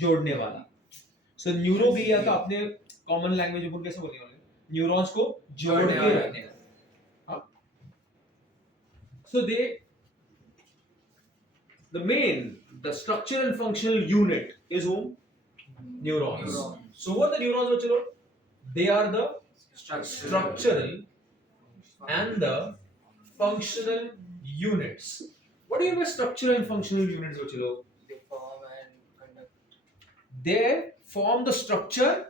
जोड़ने वाला. So neuroglia का अपने common language में कैसे बोलेंगे? Neurons को जोड़ के रखने का. हाँ? So the structure and functional unit is whom? Neurons. So what are the neurons बच्चों? They are the structural and the functional units. What do you mean by structural and functional units बच्चों? They form and conduct. They form the structure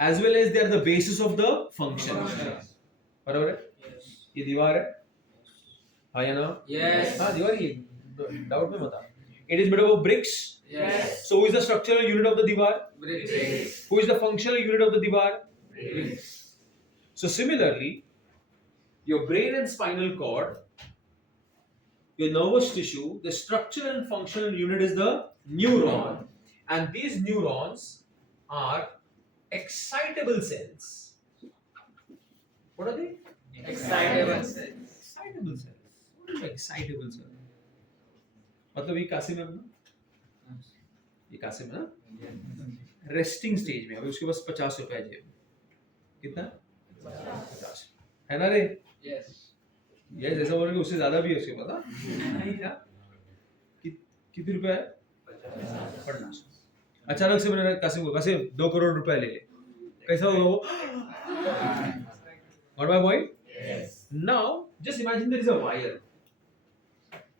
as well as they are the basis of the function. बराबर है? Yes. ये दीवार है? हाँ या ना? Yes. हाँ दीवार ही डाउट में बता. It is made up of bricks. Yes. So who is the structural unit of the दीवार? Bricks. Who is the functional unit of the दीवार? Bricks. So similarly, your brain and spinal cord, your nervous tissue, the structural and functional unit is the neuron, and these neurons are excitable cells. What are they? Excitable cells. Excitable cells. What is excitable cell? मतलब ये कासिम है ना? ये कासिम है ना? Resting stage में, अभी उसके पास 50 रुपए है जेब में। कितना? 50 है ना रे? Yes. ये जैसा बोल रहे उससे ज्यादा भी है उसके पास। नहीं ना? कितने रुपए है? 50। अचानक से मैंने कासिम को, कासिम 2 करोड़ रुपए ले ले, कैसा होगा वो? Got my point? Yes. Now just imagine there is a wire.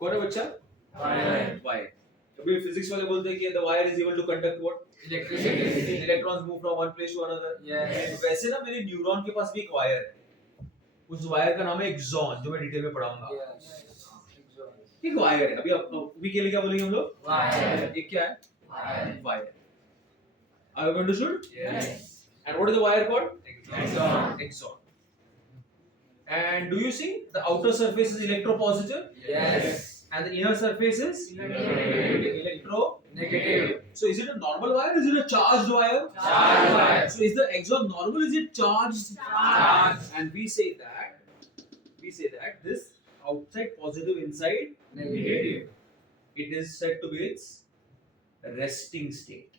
कौन है बच्चा? Wire. अभी फिजिक्स वाले बोलते हैं कि the wire is able to conduct what? Electricity. Electrons move from one place to another. Yes. तो वैसे ना मेरे न्यूरॉन के पास भी एक वायर है, उस वायर का नाम है एक्सॉन, जो मैं डिटेल में पढ़ाऊंगा। Yes. एक वायर है, अभी के लिए क्या बोलेंगे हम लोग? Wire. एक क्या है? Wire. Wire. Are you understood? Yes. And what is the wire called? Exon. Axon. And do you see the outer surface is electropositive Yes. and the inner surface is electro. Negative. So is it a normal wire? Is it a charged wire? Charged wire. So is the axon normal? Is it charged? Charged. And we say that this outside positive, inside Negative. it is said to be its resting state.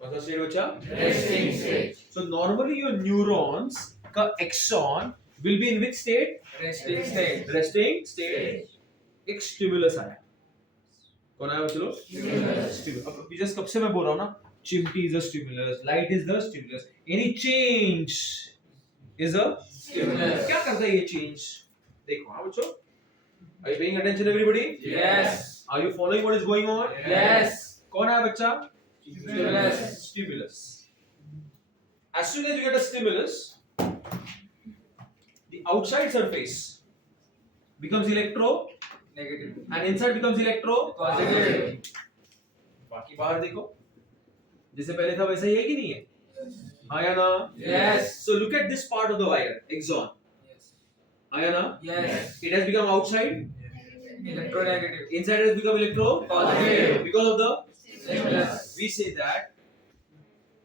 कौन सा state बचा? Resting state. So normally your neurons का axon will be in which state? Resting state. Resting state. एक stimulus आया, कौन आया चलो? Stimulus. अब just कब से मैं बोल रहा हूँ ना, चिमटी is a stimulus, light is the stimulus, any change is a Stimulus. क्या करता है ये change? देखो हाँ बच्चों, are you paying attention everybody? Yes. Are you following what is going on? Yes. कौन आया बच्चा? Stimulus. Stimulus. As soon as you get a stimulus, the outside surface becomes electro Negative. and inside becomes electro Positive. बाकी बाहर देखो, जैसे पहले था वैसा ही है कि नहीं है? हाँ या ना? Yes. So look at this part of the wire, axon. Yes. हाँ या ना? Yes. It has become outside, Electronegative. inside has become electro Positive. because of the. Stimulus. We say that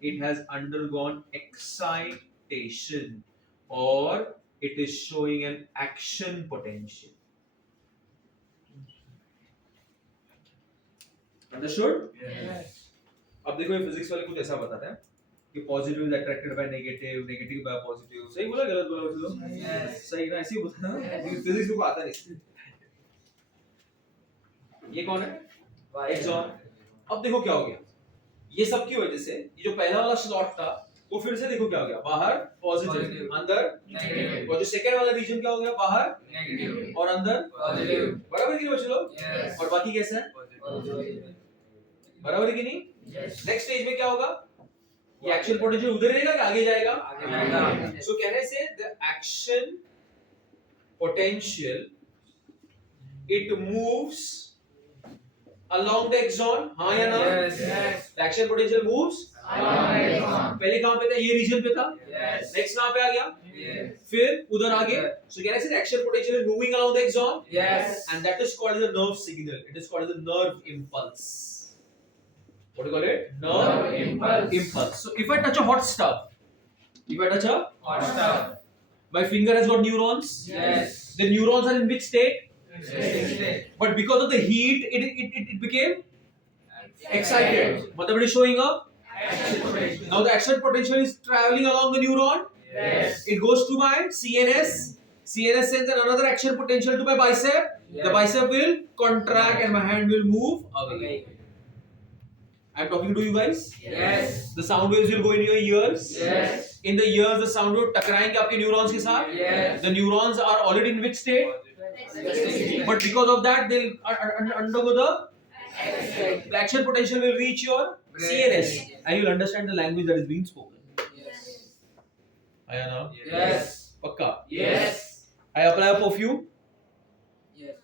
it has undergone excitation or it is showing an action potential. Understood? Yes. अब देखो ये physics वाले कुछ ऐसा बताता है कि positive is attracted by negative, negative bye positive. सही बोला गलत बोला बच्चों? Yes. सही ना, ऐसे ही बोलता है ना, फिजिक्स को आता नहीं। ये कौन है? एक्सॉन। अब देखो क्या हो गया, ये सब की वजह से ये जो पहला वाला स्लॉट था वो फिर से देखो क्या हो गया, बाहर पॉजिटिव, Positive. अंदर Negative. और जो सेकंड वाला रीजन क्या हो गया, बाहर Negative. और अंदर Positive. बराबर की नहीं बच्चों लोग? Yes. और बाकी कैसा है, Positive. बराबर की नहीं? Yes. नेक्स्ट स्टेज में क्या होगा, ये एक्शन पोटेंशियल उधर रहेगा कि आगे जाएगा? आगे जाएगा। सो कैन आई से the action potential it moves along the axon, हाँ या ना? Yes. Yes. The action potential moves पहले कहाँ पे था, ये रीजन पे था, Yes. नेक्स्ट कहाँ पे आ गया, Yes. फिर उधर आगे। सो can I say action potential is moving along the axon Yes. and that is called as a nerve signal, it is called as a nerve impulse. What do you call it? Nerve impulse. So if I touch a hot stove, if I touch a Hot stuff. my finger has got neurons, Yes. the neurons are in which state? Resting state. But because of the heat it became excited, मतलब it is showing up. Action potential. Now the action potential is traveling along the neuron. Yes. It goes to my CNS. CNS sends another action potential to my bicep. The Yes. bicep will contract and my hand will move away. I'm talking to you guys. Yes. The sound waves will go in your ears. Yes. In the ears, the sound wave टकराएंगे आपके neurons के साथ. Yes. The neurons are already in which state? Resting state. But because of that, they'll undergo the action potential will reach your CNS, and you'll understand the language that is being spoken. Yes. आया ना? Yes. पक्का? Yes. I apply a perfume. Yes.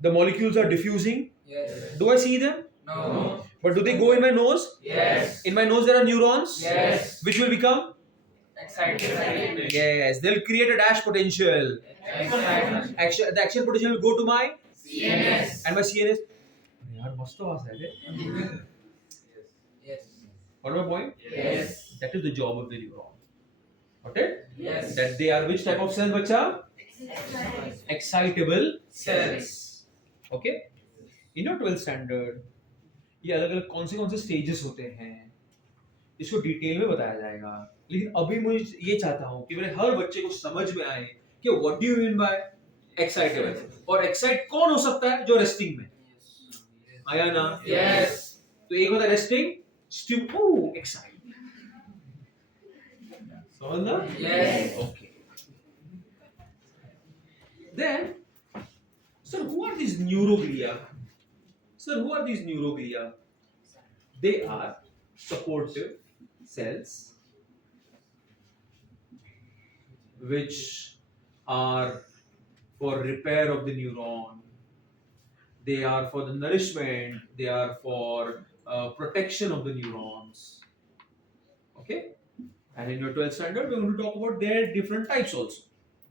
The molecules are diffusing. Yes. Do I see them? No. But do they go in my nose? Yes. In my nose there are neurons. Yes. Which will become? Excited. Yes. They'll create a dash potential. Excited. The action potential will go to my CNS. and my CNS. यार मस्त आवाज है रे. Yes. What my point? Yes. That is the job of the neuron. Okay? Yes. That they are which type of cells, बच्चा? Excitable Cells. Okay? In your 12th standard, ये अलग अलग कौन से स्टेजेस होते हैं इसको डिटेल में बताया जाएगा, लेकिन अभी मुझे ये चाहता हूँ कि मेरे हर बच्चे को समझ में आए कि what do you mean bye excitable, और एक्साइट कौन हो सकता है जो रेस्टिंग में आया ना। Yes. तो एक होता है रेस्टिंग, स्टिम, एक्साइट, समझ ना। Yes. Okay. Then, sir, who are these neuroglia? Sir, who are these neuroglia? They are supportive cells which are for repair of the neuron. They are for the nourishment. They are for protection of the neurons. Okay? And in your 12th standard, we're going to talk about their different types also.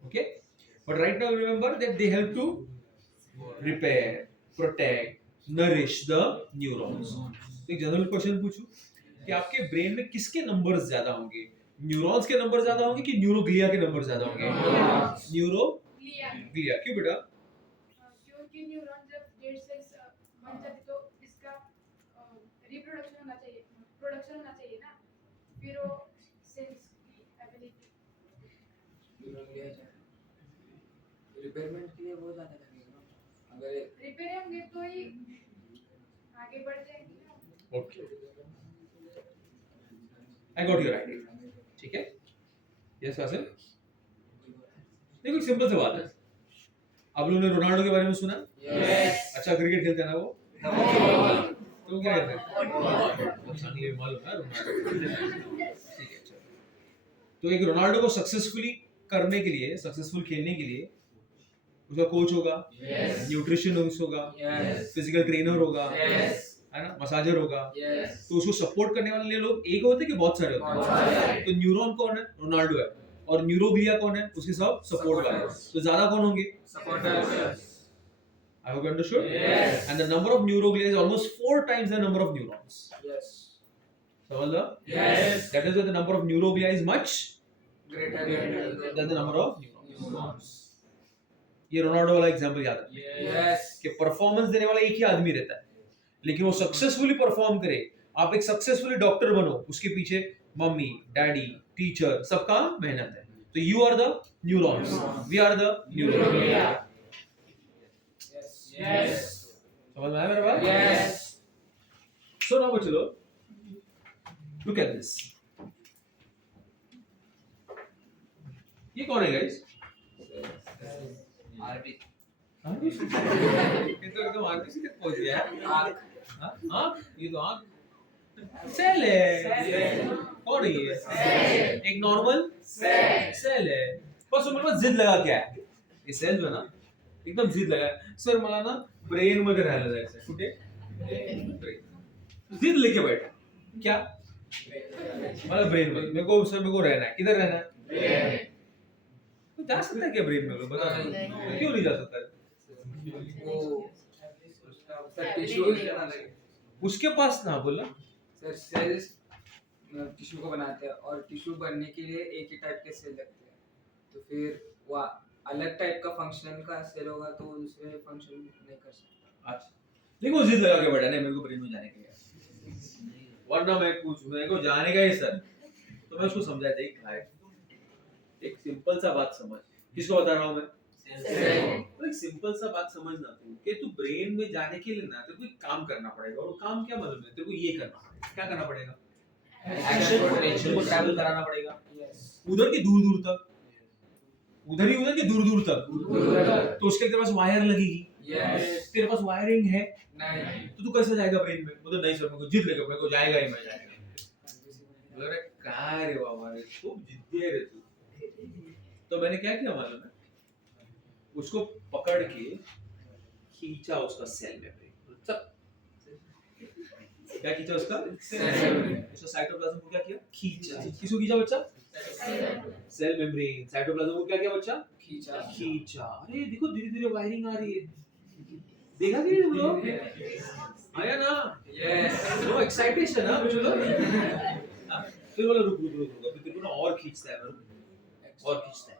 Okay? But right now, remember that they help to repair, protect, nourish the neurons. तो एक general question पूछूं कि आपके brain में किसके numbers ज्यादा होंगे? Neurons के नंबर ज्यादा होंगे कि न्यूरोग्लिया के नंबर ज्यादा होंगे? न्यूरोग्लिया। क्यों बेटा? क्योंकि न्यूरॉन जब डेड सेल्स बन जाते तो इसका रिप्रोडक्शन होना चाहिए, प्रोडक्शन होना चाहिए ना, फिर वो सेल्स की एबिलिटी रिपेयरमेंट के लिए बहुत ज्यादा लगेगा ना, अगर रिपेयर होंगे तो ही आगे बढ़ जाएंगे ना। Okay, I got your idea. ठीक है, यस वासिल। देखो सिंपल सी बात है, आप लोगों ने रोनाल्डो के बारे में सुना? यस। अच्छा क्रिकेट खेलता है ना वो? तो क्या कहते हैं? चांगली मालूम है रोनाल्डो। ठीक है, चलो। तो एक रोनाल्डो को सक्सेसफुली करने के लिए, सक्सेसफुल खेलने के लिए उसका कोच होगा, न्यूट्रिशनिस्ट होगा, फिजिकल ट्रेनर होगा, है ना, मसाजर होगा। तो उसको सपोर्ट करने वाले लोग एक होते हैं कि बहुत सारे होते हैं? तो न्यूरॉन कौन है? रोनाल्डो है। और न्यूरोग्लिया कौन है? उसके सब सपोर्ट वाले। तो ज्यादा कौन होंगे? Supporters. I hope you understood. Yes. And the number of neuroglia is almost 4 times the number of neurons. Yes. समझ लो? Yes. That is why the number of neuroglia is much Greater than the number of neurons. ये Ronaldo वाला example याद रखना Yes. कि performance देने वाला एक ही आदमी रहता है, लेकिन वो सक्सेसफुली परफॉर्म करे। आप एक सक्सेसफुली डॉक्टर बनो, उसके पीछे मम्मी, डैडी, टीचर, सबका मेहनत है। तो you are the neurons, we are the neuroglia. Yes. समझ में आया मेरे बात? Yes. So now चलो, look at this. ये कौन है guys? आरबी। ये तो एकदम आरबीसी तक पहुंच गया है। आँख। हाँ? ये तो आँख। सेल है। कौन है ये? एक नॉर्मल सेल है। बस उनके पास जिद लगा क्या है? ये सेल जो है ना, एकदम जिद लगा है। सर मला ना ब्रेन मध्ये राहायला जायचं आहे। कुठे? जिद लेके बैठा। क्या? मला ब्रेन में, मेरे को रहना है। किधर रहना है? तो जा सकता है क्या ब्रेन में? लोग बता क्यों नहीं जा सकता? वो सर टिश्यूज उसके पास ना बोला। सर सेल्स टिश्यू को बनाते हैं और टिश्यू बनने के लिए एक ही टाइप के सेल लगते हैं, तो फिर वो अलग टाइप का फंक्शन का सेल होगा तो दूसरे फंक्शन नहीं कर सकता। अच्छा, देखो जिद लगा के बैठा नहीं, मेरे को ब्रेन में जाने का है, वरना मैं कुछ मेरे को जाने का है सर। तो मैं उसको समझाया था एक भाई, एक सिंपल सा बात समझ। किसको बता रहा हूँ मैं? एक सिंपल सा बात समझना तू कि तू ब्रेन में जाने के लिए ना तेरे को एक काम करना पड़ेगा, और काम क्या मतलब है? तेरे को ये करना पड़ेगा। क्या करना पड़ेगा? एक्शन पोटेंशियल को ट्रैवल कराना पड़ेगा उधर के दूर दूर तक, उधर के दूर दूर तक। तो उसके तेरे पास वायर लगेगी। तेरे पास वायरिंग है नहीं, तो तू कैसे जाएगा ब्रेन में? वो तो नहीं सर, मेरे को जिद लगा, मेरे को जाएगा ही, मैं जाएगा। अरे काय रे बाबा रे, खूब जिद्दी है रे तू। तो मैंने क्या किया मालूम है? उसको पकड़ के खींचा उसका सेल मेम्ब्रेन। क्या खींचा उसका? उसका साइटोप्लाज्म को क्या किया? खींचा। किसको खींचा बच्चा? Cell membrane. साइटोप्लाज्म को क्या किया बच्चा? खींचा। अरे देखो धीरे धीरे वायरिंग आ रही है। देखा कि नहीं तुम लोग? आया ना? नो एक्साइटेशन ना चलो। फिर बोला रुक रुक रुक रुक, फिर तेरे को ना और खींचता है, और खींचता है।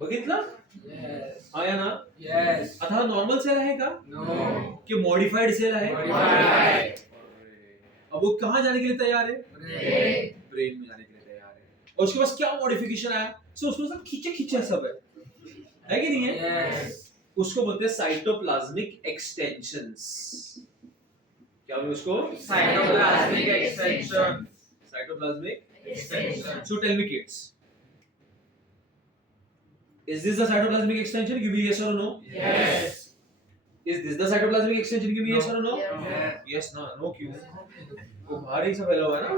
बघितलं? आया ना? आता हा नॉर्मल सेल आहे का? नो, कि मॉडिफाइड सेल आहे? अब वो कहाँ जाने के लिए तैयार है? ब्रेन ब्रेन में जाने के लिए तैयार है। और उसके पास क्या मॉडिफिकेशन आया? सो उसमें सब खींचे सब है कि नहीं है? यस उसको बोलते हैं साइटोप्लाज्मिक एक्सटेंशंस। क्या बोलते हैं उसको? Cytoplasmic extension cytoplasmic extension So tell me kids, is this the cytoplasmic extension? Give me yes or no. Yes Is this the cytoplasmic extension? Give me yes or no. Yeah. Yes no. No क्यों? वो बाहर ही सब फैला हुआ है ना.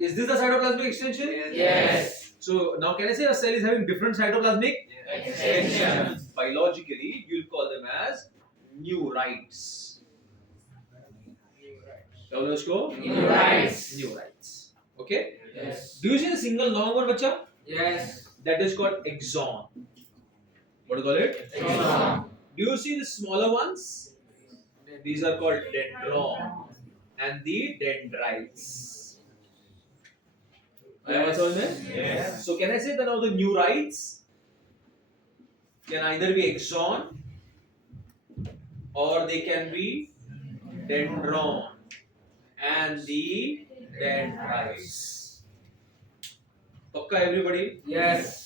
Is this the cytoplasmic extension? Yes So now can I say a cell is having different cytoplasmic extension Biologically, you'll call them as neurites. क्या बोले उसको? Neurites. Neurites. Okay. Yes Do you see the single long one, बच्चा? Yes That is called axon. What do you call it? Axon. Do you see the smaller ones? These are called dendron and the dendrites. Yes. Yes. So can I say that now the neurites can either be axon or they can be dendron and the dendrites. Pakka everybody? Yes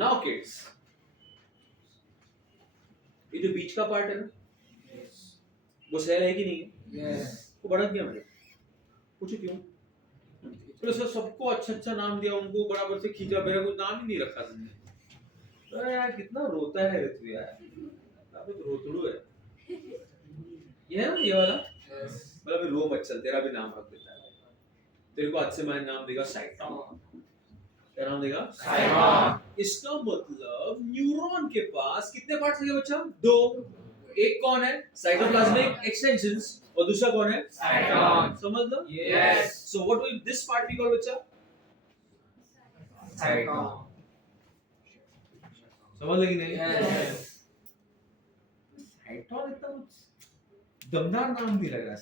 Now kids, ये जो बीच का part है ना, वो cell है कि नहीं है? यस वो बढ़ा दिया मैंने, पूछो क्यों? बोले सर सबको अच्छा नाम दिया, उनको बराबर से खींचा, मेरा कोई नाम ही नहीं रखा तुमने। अरे यार कितना रोता है ऋतु यार, अबे तो रोतड़ू है। ये है ना ये वाला? यस बोला अभी रो मत चल, तेरा भी नाम रख देता है। तेरे को आज से मैं नाम देगा साइटॉन। क्या नाम देगा? साइटॉन। इसका मतलब न्यूरॉन के पास कितने पार्ट्स हैं बच्चा? दो। एक कौन है? साइटोप्लाज्मिक एक्सटेंशंस, और दूसरा कौन है? साइटॉन। समझ लो? Yes so what will this part be called बच्चा? साइटॉन। समझ लगी नहीं? यस साइटॉन इतना कुछ दमदार नाम भी लगा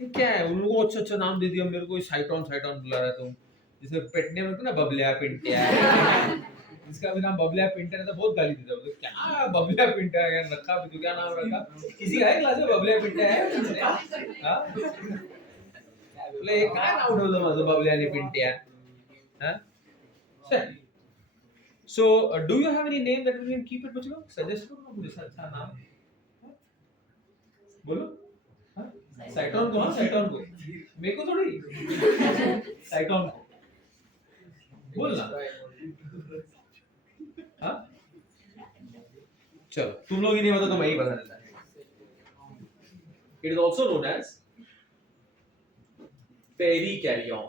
ये क्या है? उन लोगों को अच्छा नाम दे दिया, मेरे को साइटॉन बुला रहा है तुम। जैसे पेट नेम होता है ना, बबलिया पिंटिया, इसका भी नाम बबलिया पिंटिया है, तो बहुत गाली देता है। तो क्या बबलिया पिंटिया यार रखा भी, तो क्या नाम रखा? किसी का है क्लास में बबलिया पिंटिया है? हां बोले ये काय नाव ठेवलं माझं बबलिया आणि पिंटिया? हां So, do you have any name that we can keep it बच्चों? Suggest करो ना कुछ अच्छा नाम। बोलो। हाँ? साइटॉन को, हाँ साइटॉन को। मेरे को थोड़ी। साइटॉन को। बोलना। हाँ? चलो, तुम लोग ही नहीं बता तो मैं ही बता देता हूँ। It is also known as perikaryon.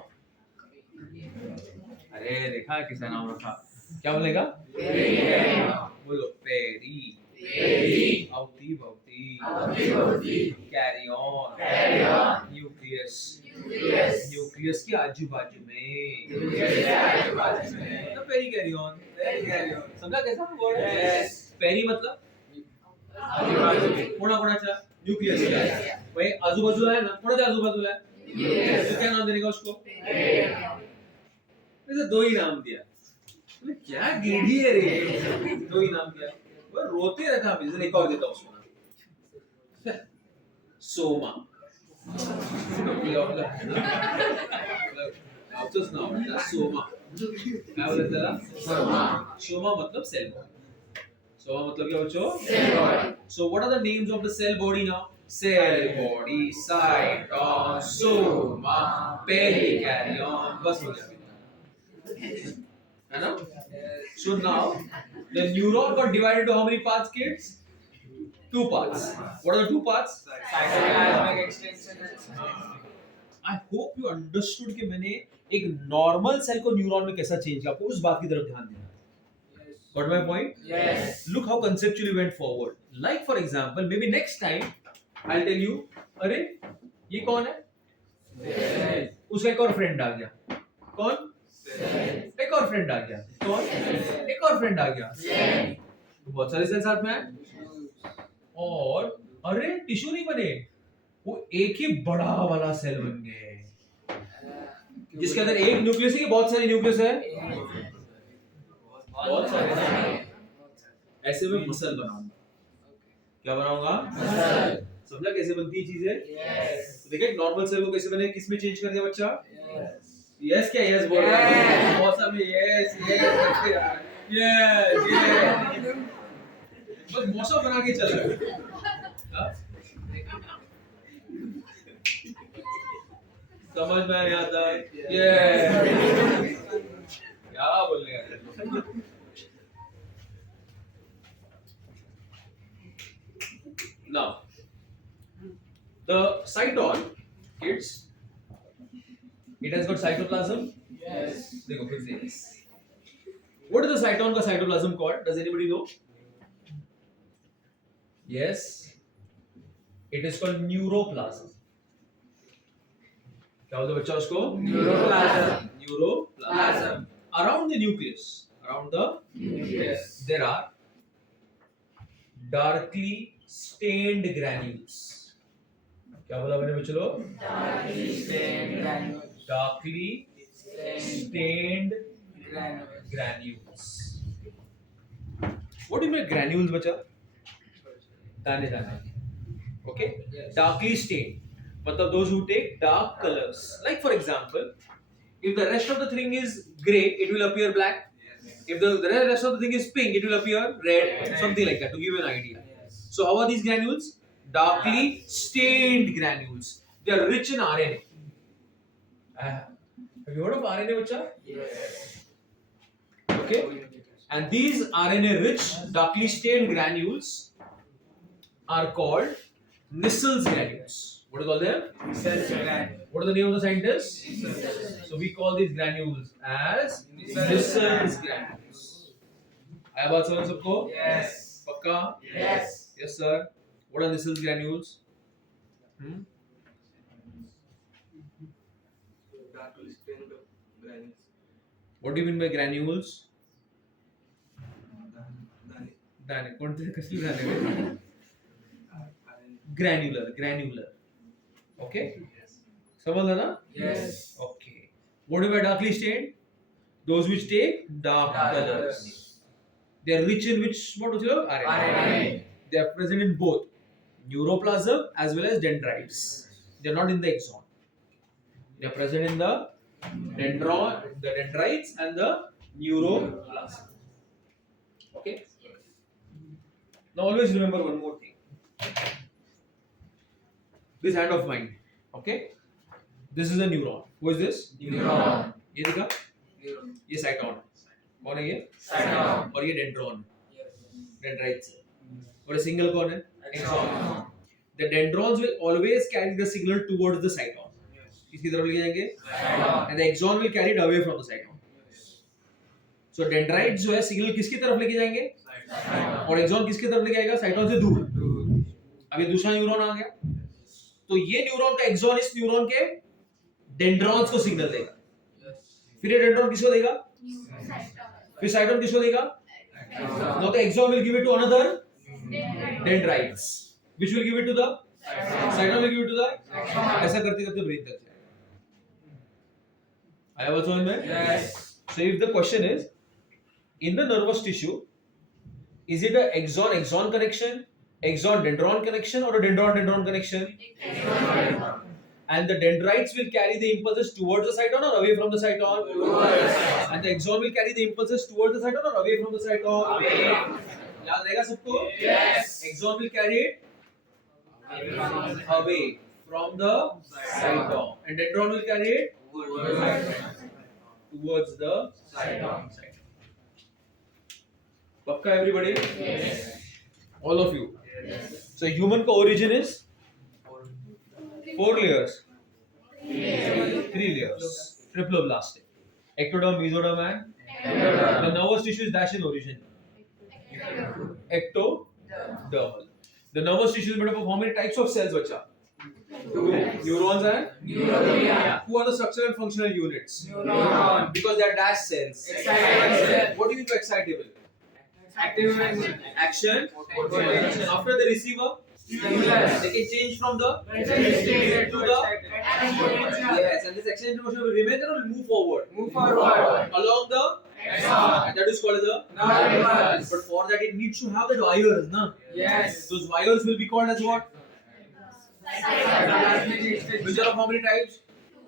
अरे देखा किसका नाम रखा? क्या बोलेगा? बोलो पेरी अवती कैरियन न्यूक्लियस न्यूक्लियस के आजू बाजू में पेरी कैरियन। समझा कैसा वर्ड है? पेरी मतलब कोणाकोणाच्या? न्यूक्लियस भाई आजूबाजूला आहे ना, कोणाच्या आजूबाजूला आहे? तो क्या नाम देने का उसको? वैसे दो ही नाम दिया। क्या गेड़ी है रे, दो ही नाम दिया। वो रोते रहता है, बिजनेस एक और देता हूँ उसको नाम। सोमा। अफसोस ना होता सोमा। क्या बोलते तेरा? सोमा मतलब सेल बॉडी। सोमा मतलब क्या बच्चों? So what are the names of the cell body now? Cell body, cytosol, soma, perikaryon, बस हो गया। है ना? So now the neuron got divided into how many parts, kids? 2 parts. What are the 2 parts? Cytoplasmic extension. I hope you understood कि मैंने एक normal cell को neuron में कैसा चेंज किया, आपको उस बात की तरफ ध्यान देना है। Got my point? Yes Look how conceptually went forward. Like for example, maybe next time I'll tell you, अरे ये कौन है? उसका एक और फ्रेंड आ गया। कौन? एक और फ्रेंड आ गया। कौन? एक और फ्रेंड आ गया। तो बहुत सारे सेल साथ में आए और अरे टिश्यू नहीं बने, वो एक ही बड़ा वाला सेल बन गए जिसके अंदर एक न्यूक्लियस है कि बहुत सारे न्यूक्लियस है? बहुत सारे। ऐसे में मसल बनाऊंगा। क्या बनाऊंगा? समझा कैसे बनती है चीजें? Yes. देखा नॉर्मल सेल को कैसे बने, किसमें चेंज कर दिया बच्चा? Yes. यस क्या यस बोल रहा है? Yes. मौसम में यस यस करते यार, यस यस बस मौसम बना के चल रहा है। हाँ? समझ में आया था? यस क्या बोलने यार? Now, the cyton, kids, it has got cytoplasm. Yes. देखो फिर से yes. What is the cyton का cytoplasm called? Does anybody know? Yes, it is called neuroplasm. क्या बोलते बच्चा उसको? Neuroplasm. Neuroplasm. Around the nucleus, Yes. there are darkly stained granules. क्या बोला मैंने बच्चों? Darkly stained granules. Darkly stained Granules. granules. What do you mean granules, बच्चा? दाने दाने. Okay. Yes. Darkly stained. मतलब those who take dark colors. Like for example, if the rest of the thing is grey, it will appear black. If the rest of the thing is pink, it will appear red. Something like that to give you an idea. Yes. So how are these granules? Darkly stained granules. They are rich in RNA. Have you heard of RNA, bacha? Yes. Okay. And these RNA-rich, darkly stained granules are called Nissel's granules. What do you call them? Cells granule. What is the name of the scientist? So we call these granules as Nissel's granules. आया बात समझ सबको? Yes. पक्का? Yes. Yes, sir. What are Nissel's granules? Darkly stained granules. What do you mean by granules? दाणे. दाणे कोणते कसले दाणे? RNA. Granular. Okay. समझला ना? Yes. Okay. What do you mean by darkly stained? Those which take dark Dark colors. colors. They are rich in which what was your RNA? RNA. They are present in both neuroplasm as well as dendrites. They are not in the axon. They are present in the dendrites and the neuroplasm. Okay. Now always remember one more thing. This hand of mine. Okay. This is a neuron. Who is this? Neuron. ये देखा? Neuron. ये साइटोन. कौन है ये? Cyton. और ये dendron. Yes. Dendrites. और ये सिंगल कौन है? Axon. The dendrons will always carry the signal towards the cyton. किसकी तरफ लेके जाएंगे? Cyton. And the axon will carry it away from the cyton. So dendrites जो है सिग्नल किसकी तरफ लेके जाएंगे? Cyton. और axon किसकी तरफ लेके आएगा? साइटोन से दूर. अब ये दूसरा न्यूरॉन आ गया. तो ये न्यूरॉन का एक्सॉन इस न्यूरॉन के डेंड्रॉन्स को सिग्नल देगा. फिर ये डेंड्रॉन किसको देगा? फिर साइटोन किसको देगा? Now the axon will give it to another dendrites, which will give it to the cyton will give it to the ऐसा करते करते ब्रेन तक जाएगा. आया बात समझ में? Yes. So if the question is in the nervous tissue, is it a axon connection, axon dendron connection, or a dendron dendron connection? And the dendrites will carry the impulses towards the cyton or away from the cyton? And the axon will carry the impulses towards the cyton or away from the cyton? याद रहेगा सबको? Yes. Axon will carry it away from the cyton, and dendron will carry it towards the cyton. Pakka everybody? Yes. All of you. So human का origin is 4 layers. 3 layers. Triploblastic. Ectoderm, mesoderm, and the nervous tissue is dash in origin. Ectodermal. The nervous tissue is made up of how many types of cells, bacha? Neurons and Neuron. who are the structural and functional units? Neuron. Because they are dash cells. Excitable cell. What do you mean by excitable? Active Action. Potential. After the receiver, Stimulus. they can change from the Excited to the excited. yes, and this excited motion will remain there or will move forward Move forward. along the Axon. and that is called the Nervous. but for that it needs to have the wires, na? Yes. Those wires will be called as what? Which are of how many types?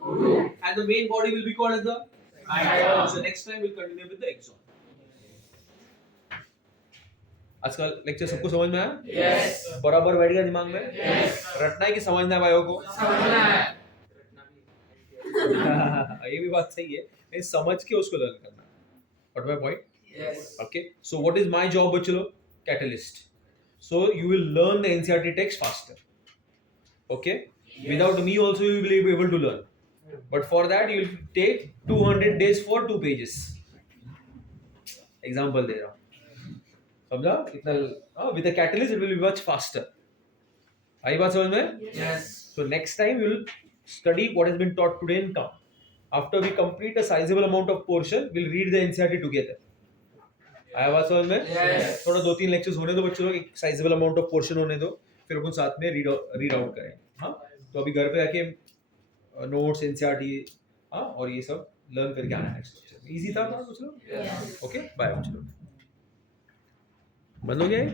And the main body will be called as the axon. So next time we'll continue with the axon. आज का lecture सबको समझ में आया? Yes. बराबर बैठ गया दिमाग में? Yes. रटना है कि समझना है भाइयों को? समझना है. ये भी बात सही है, लेकिन समझ के उसको लर्न करना. Got my point? Yes. Okay. So what is my job, bachelo? Catalyst. So you will learn the NCERT text faster. Okay. Without me also you will be able to learn. But for that you will take 200 days for 2 pages. Example दे रहा हूँ. समझा? इतना with the catalyst it will be much faster. आई बात समझ में? Yes. So next time we will study what has been taught today in COM. After we complete a sizable amount of portion, we'll read the NCERT together. आया बात समझ में? Yes. थोड़ा 2-3 lectures होने दो बच्चों लोग, एक साइजेबल अमाउंट ऑफ पोर्शन होने दो, फिर अपन साथ में रीड आउट करें. हाँ, तो अभी घर पे आके नोट्स एनसीईआरटी हाँ और ये सब लर्न करके आना नेक्स्ट लेक्चर. इजी था ना बच्चों? Yes. ओके बाय बच्चों. बंद हो गया ये?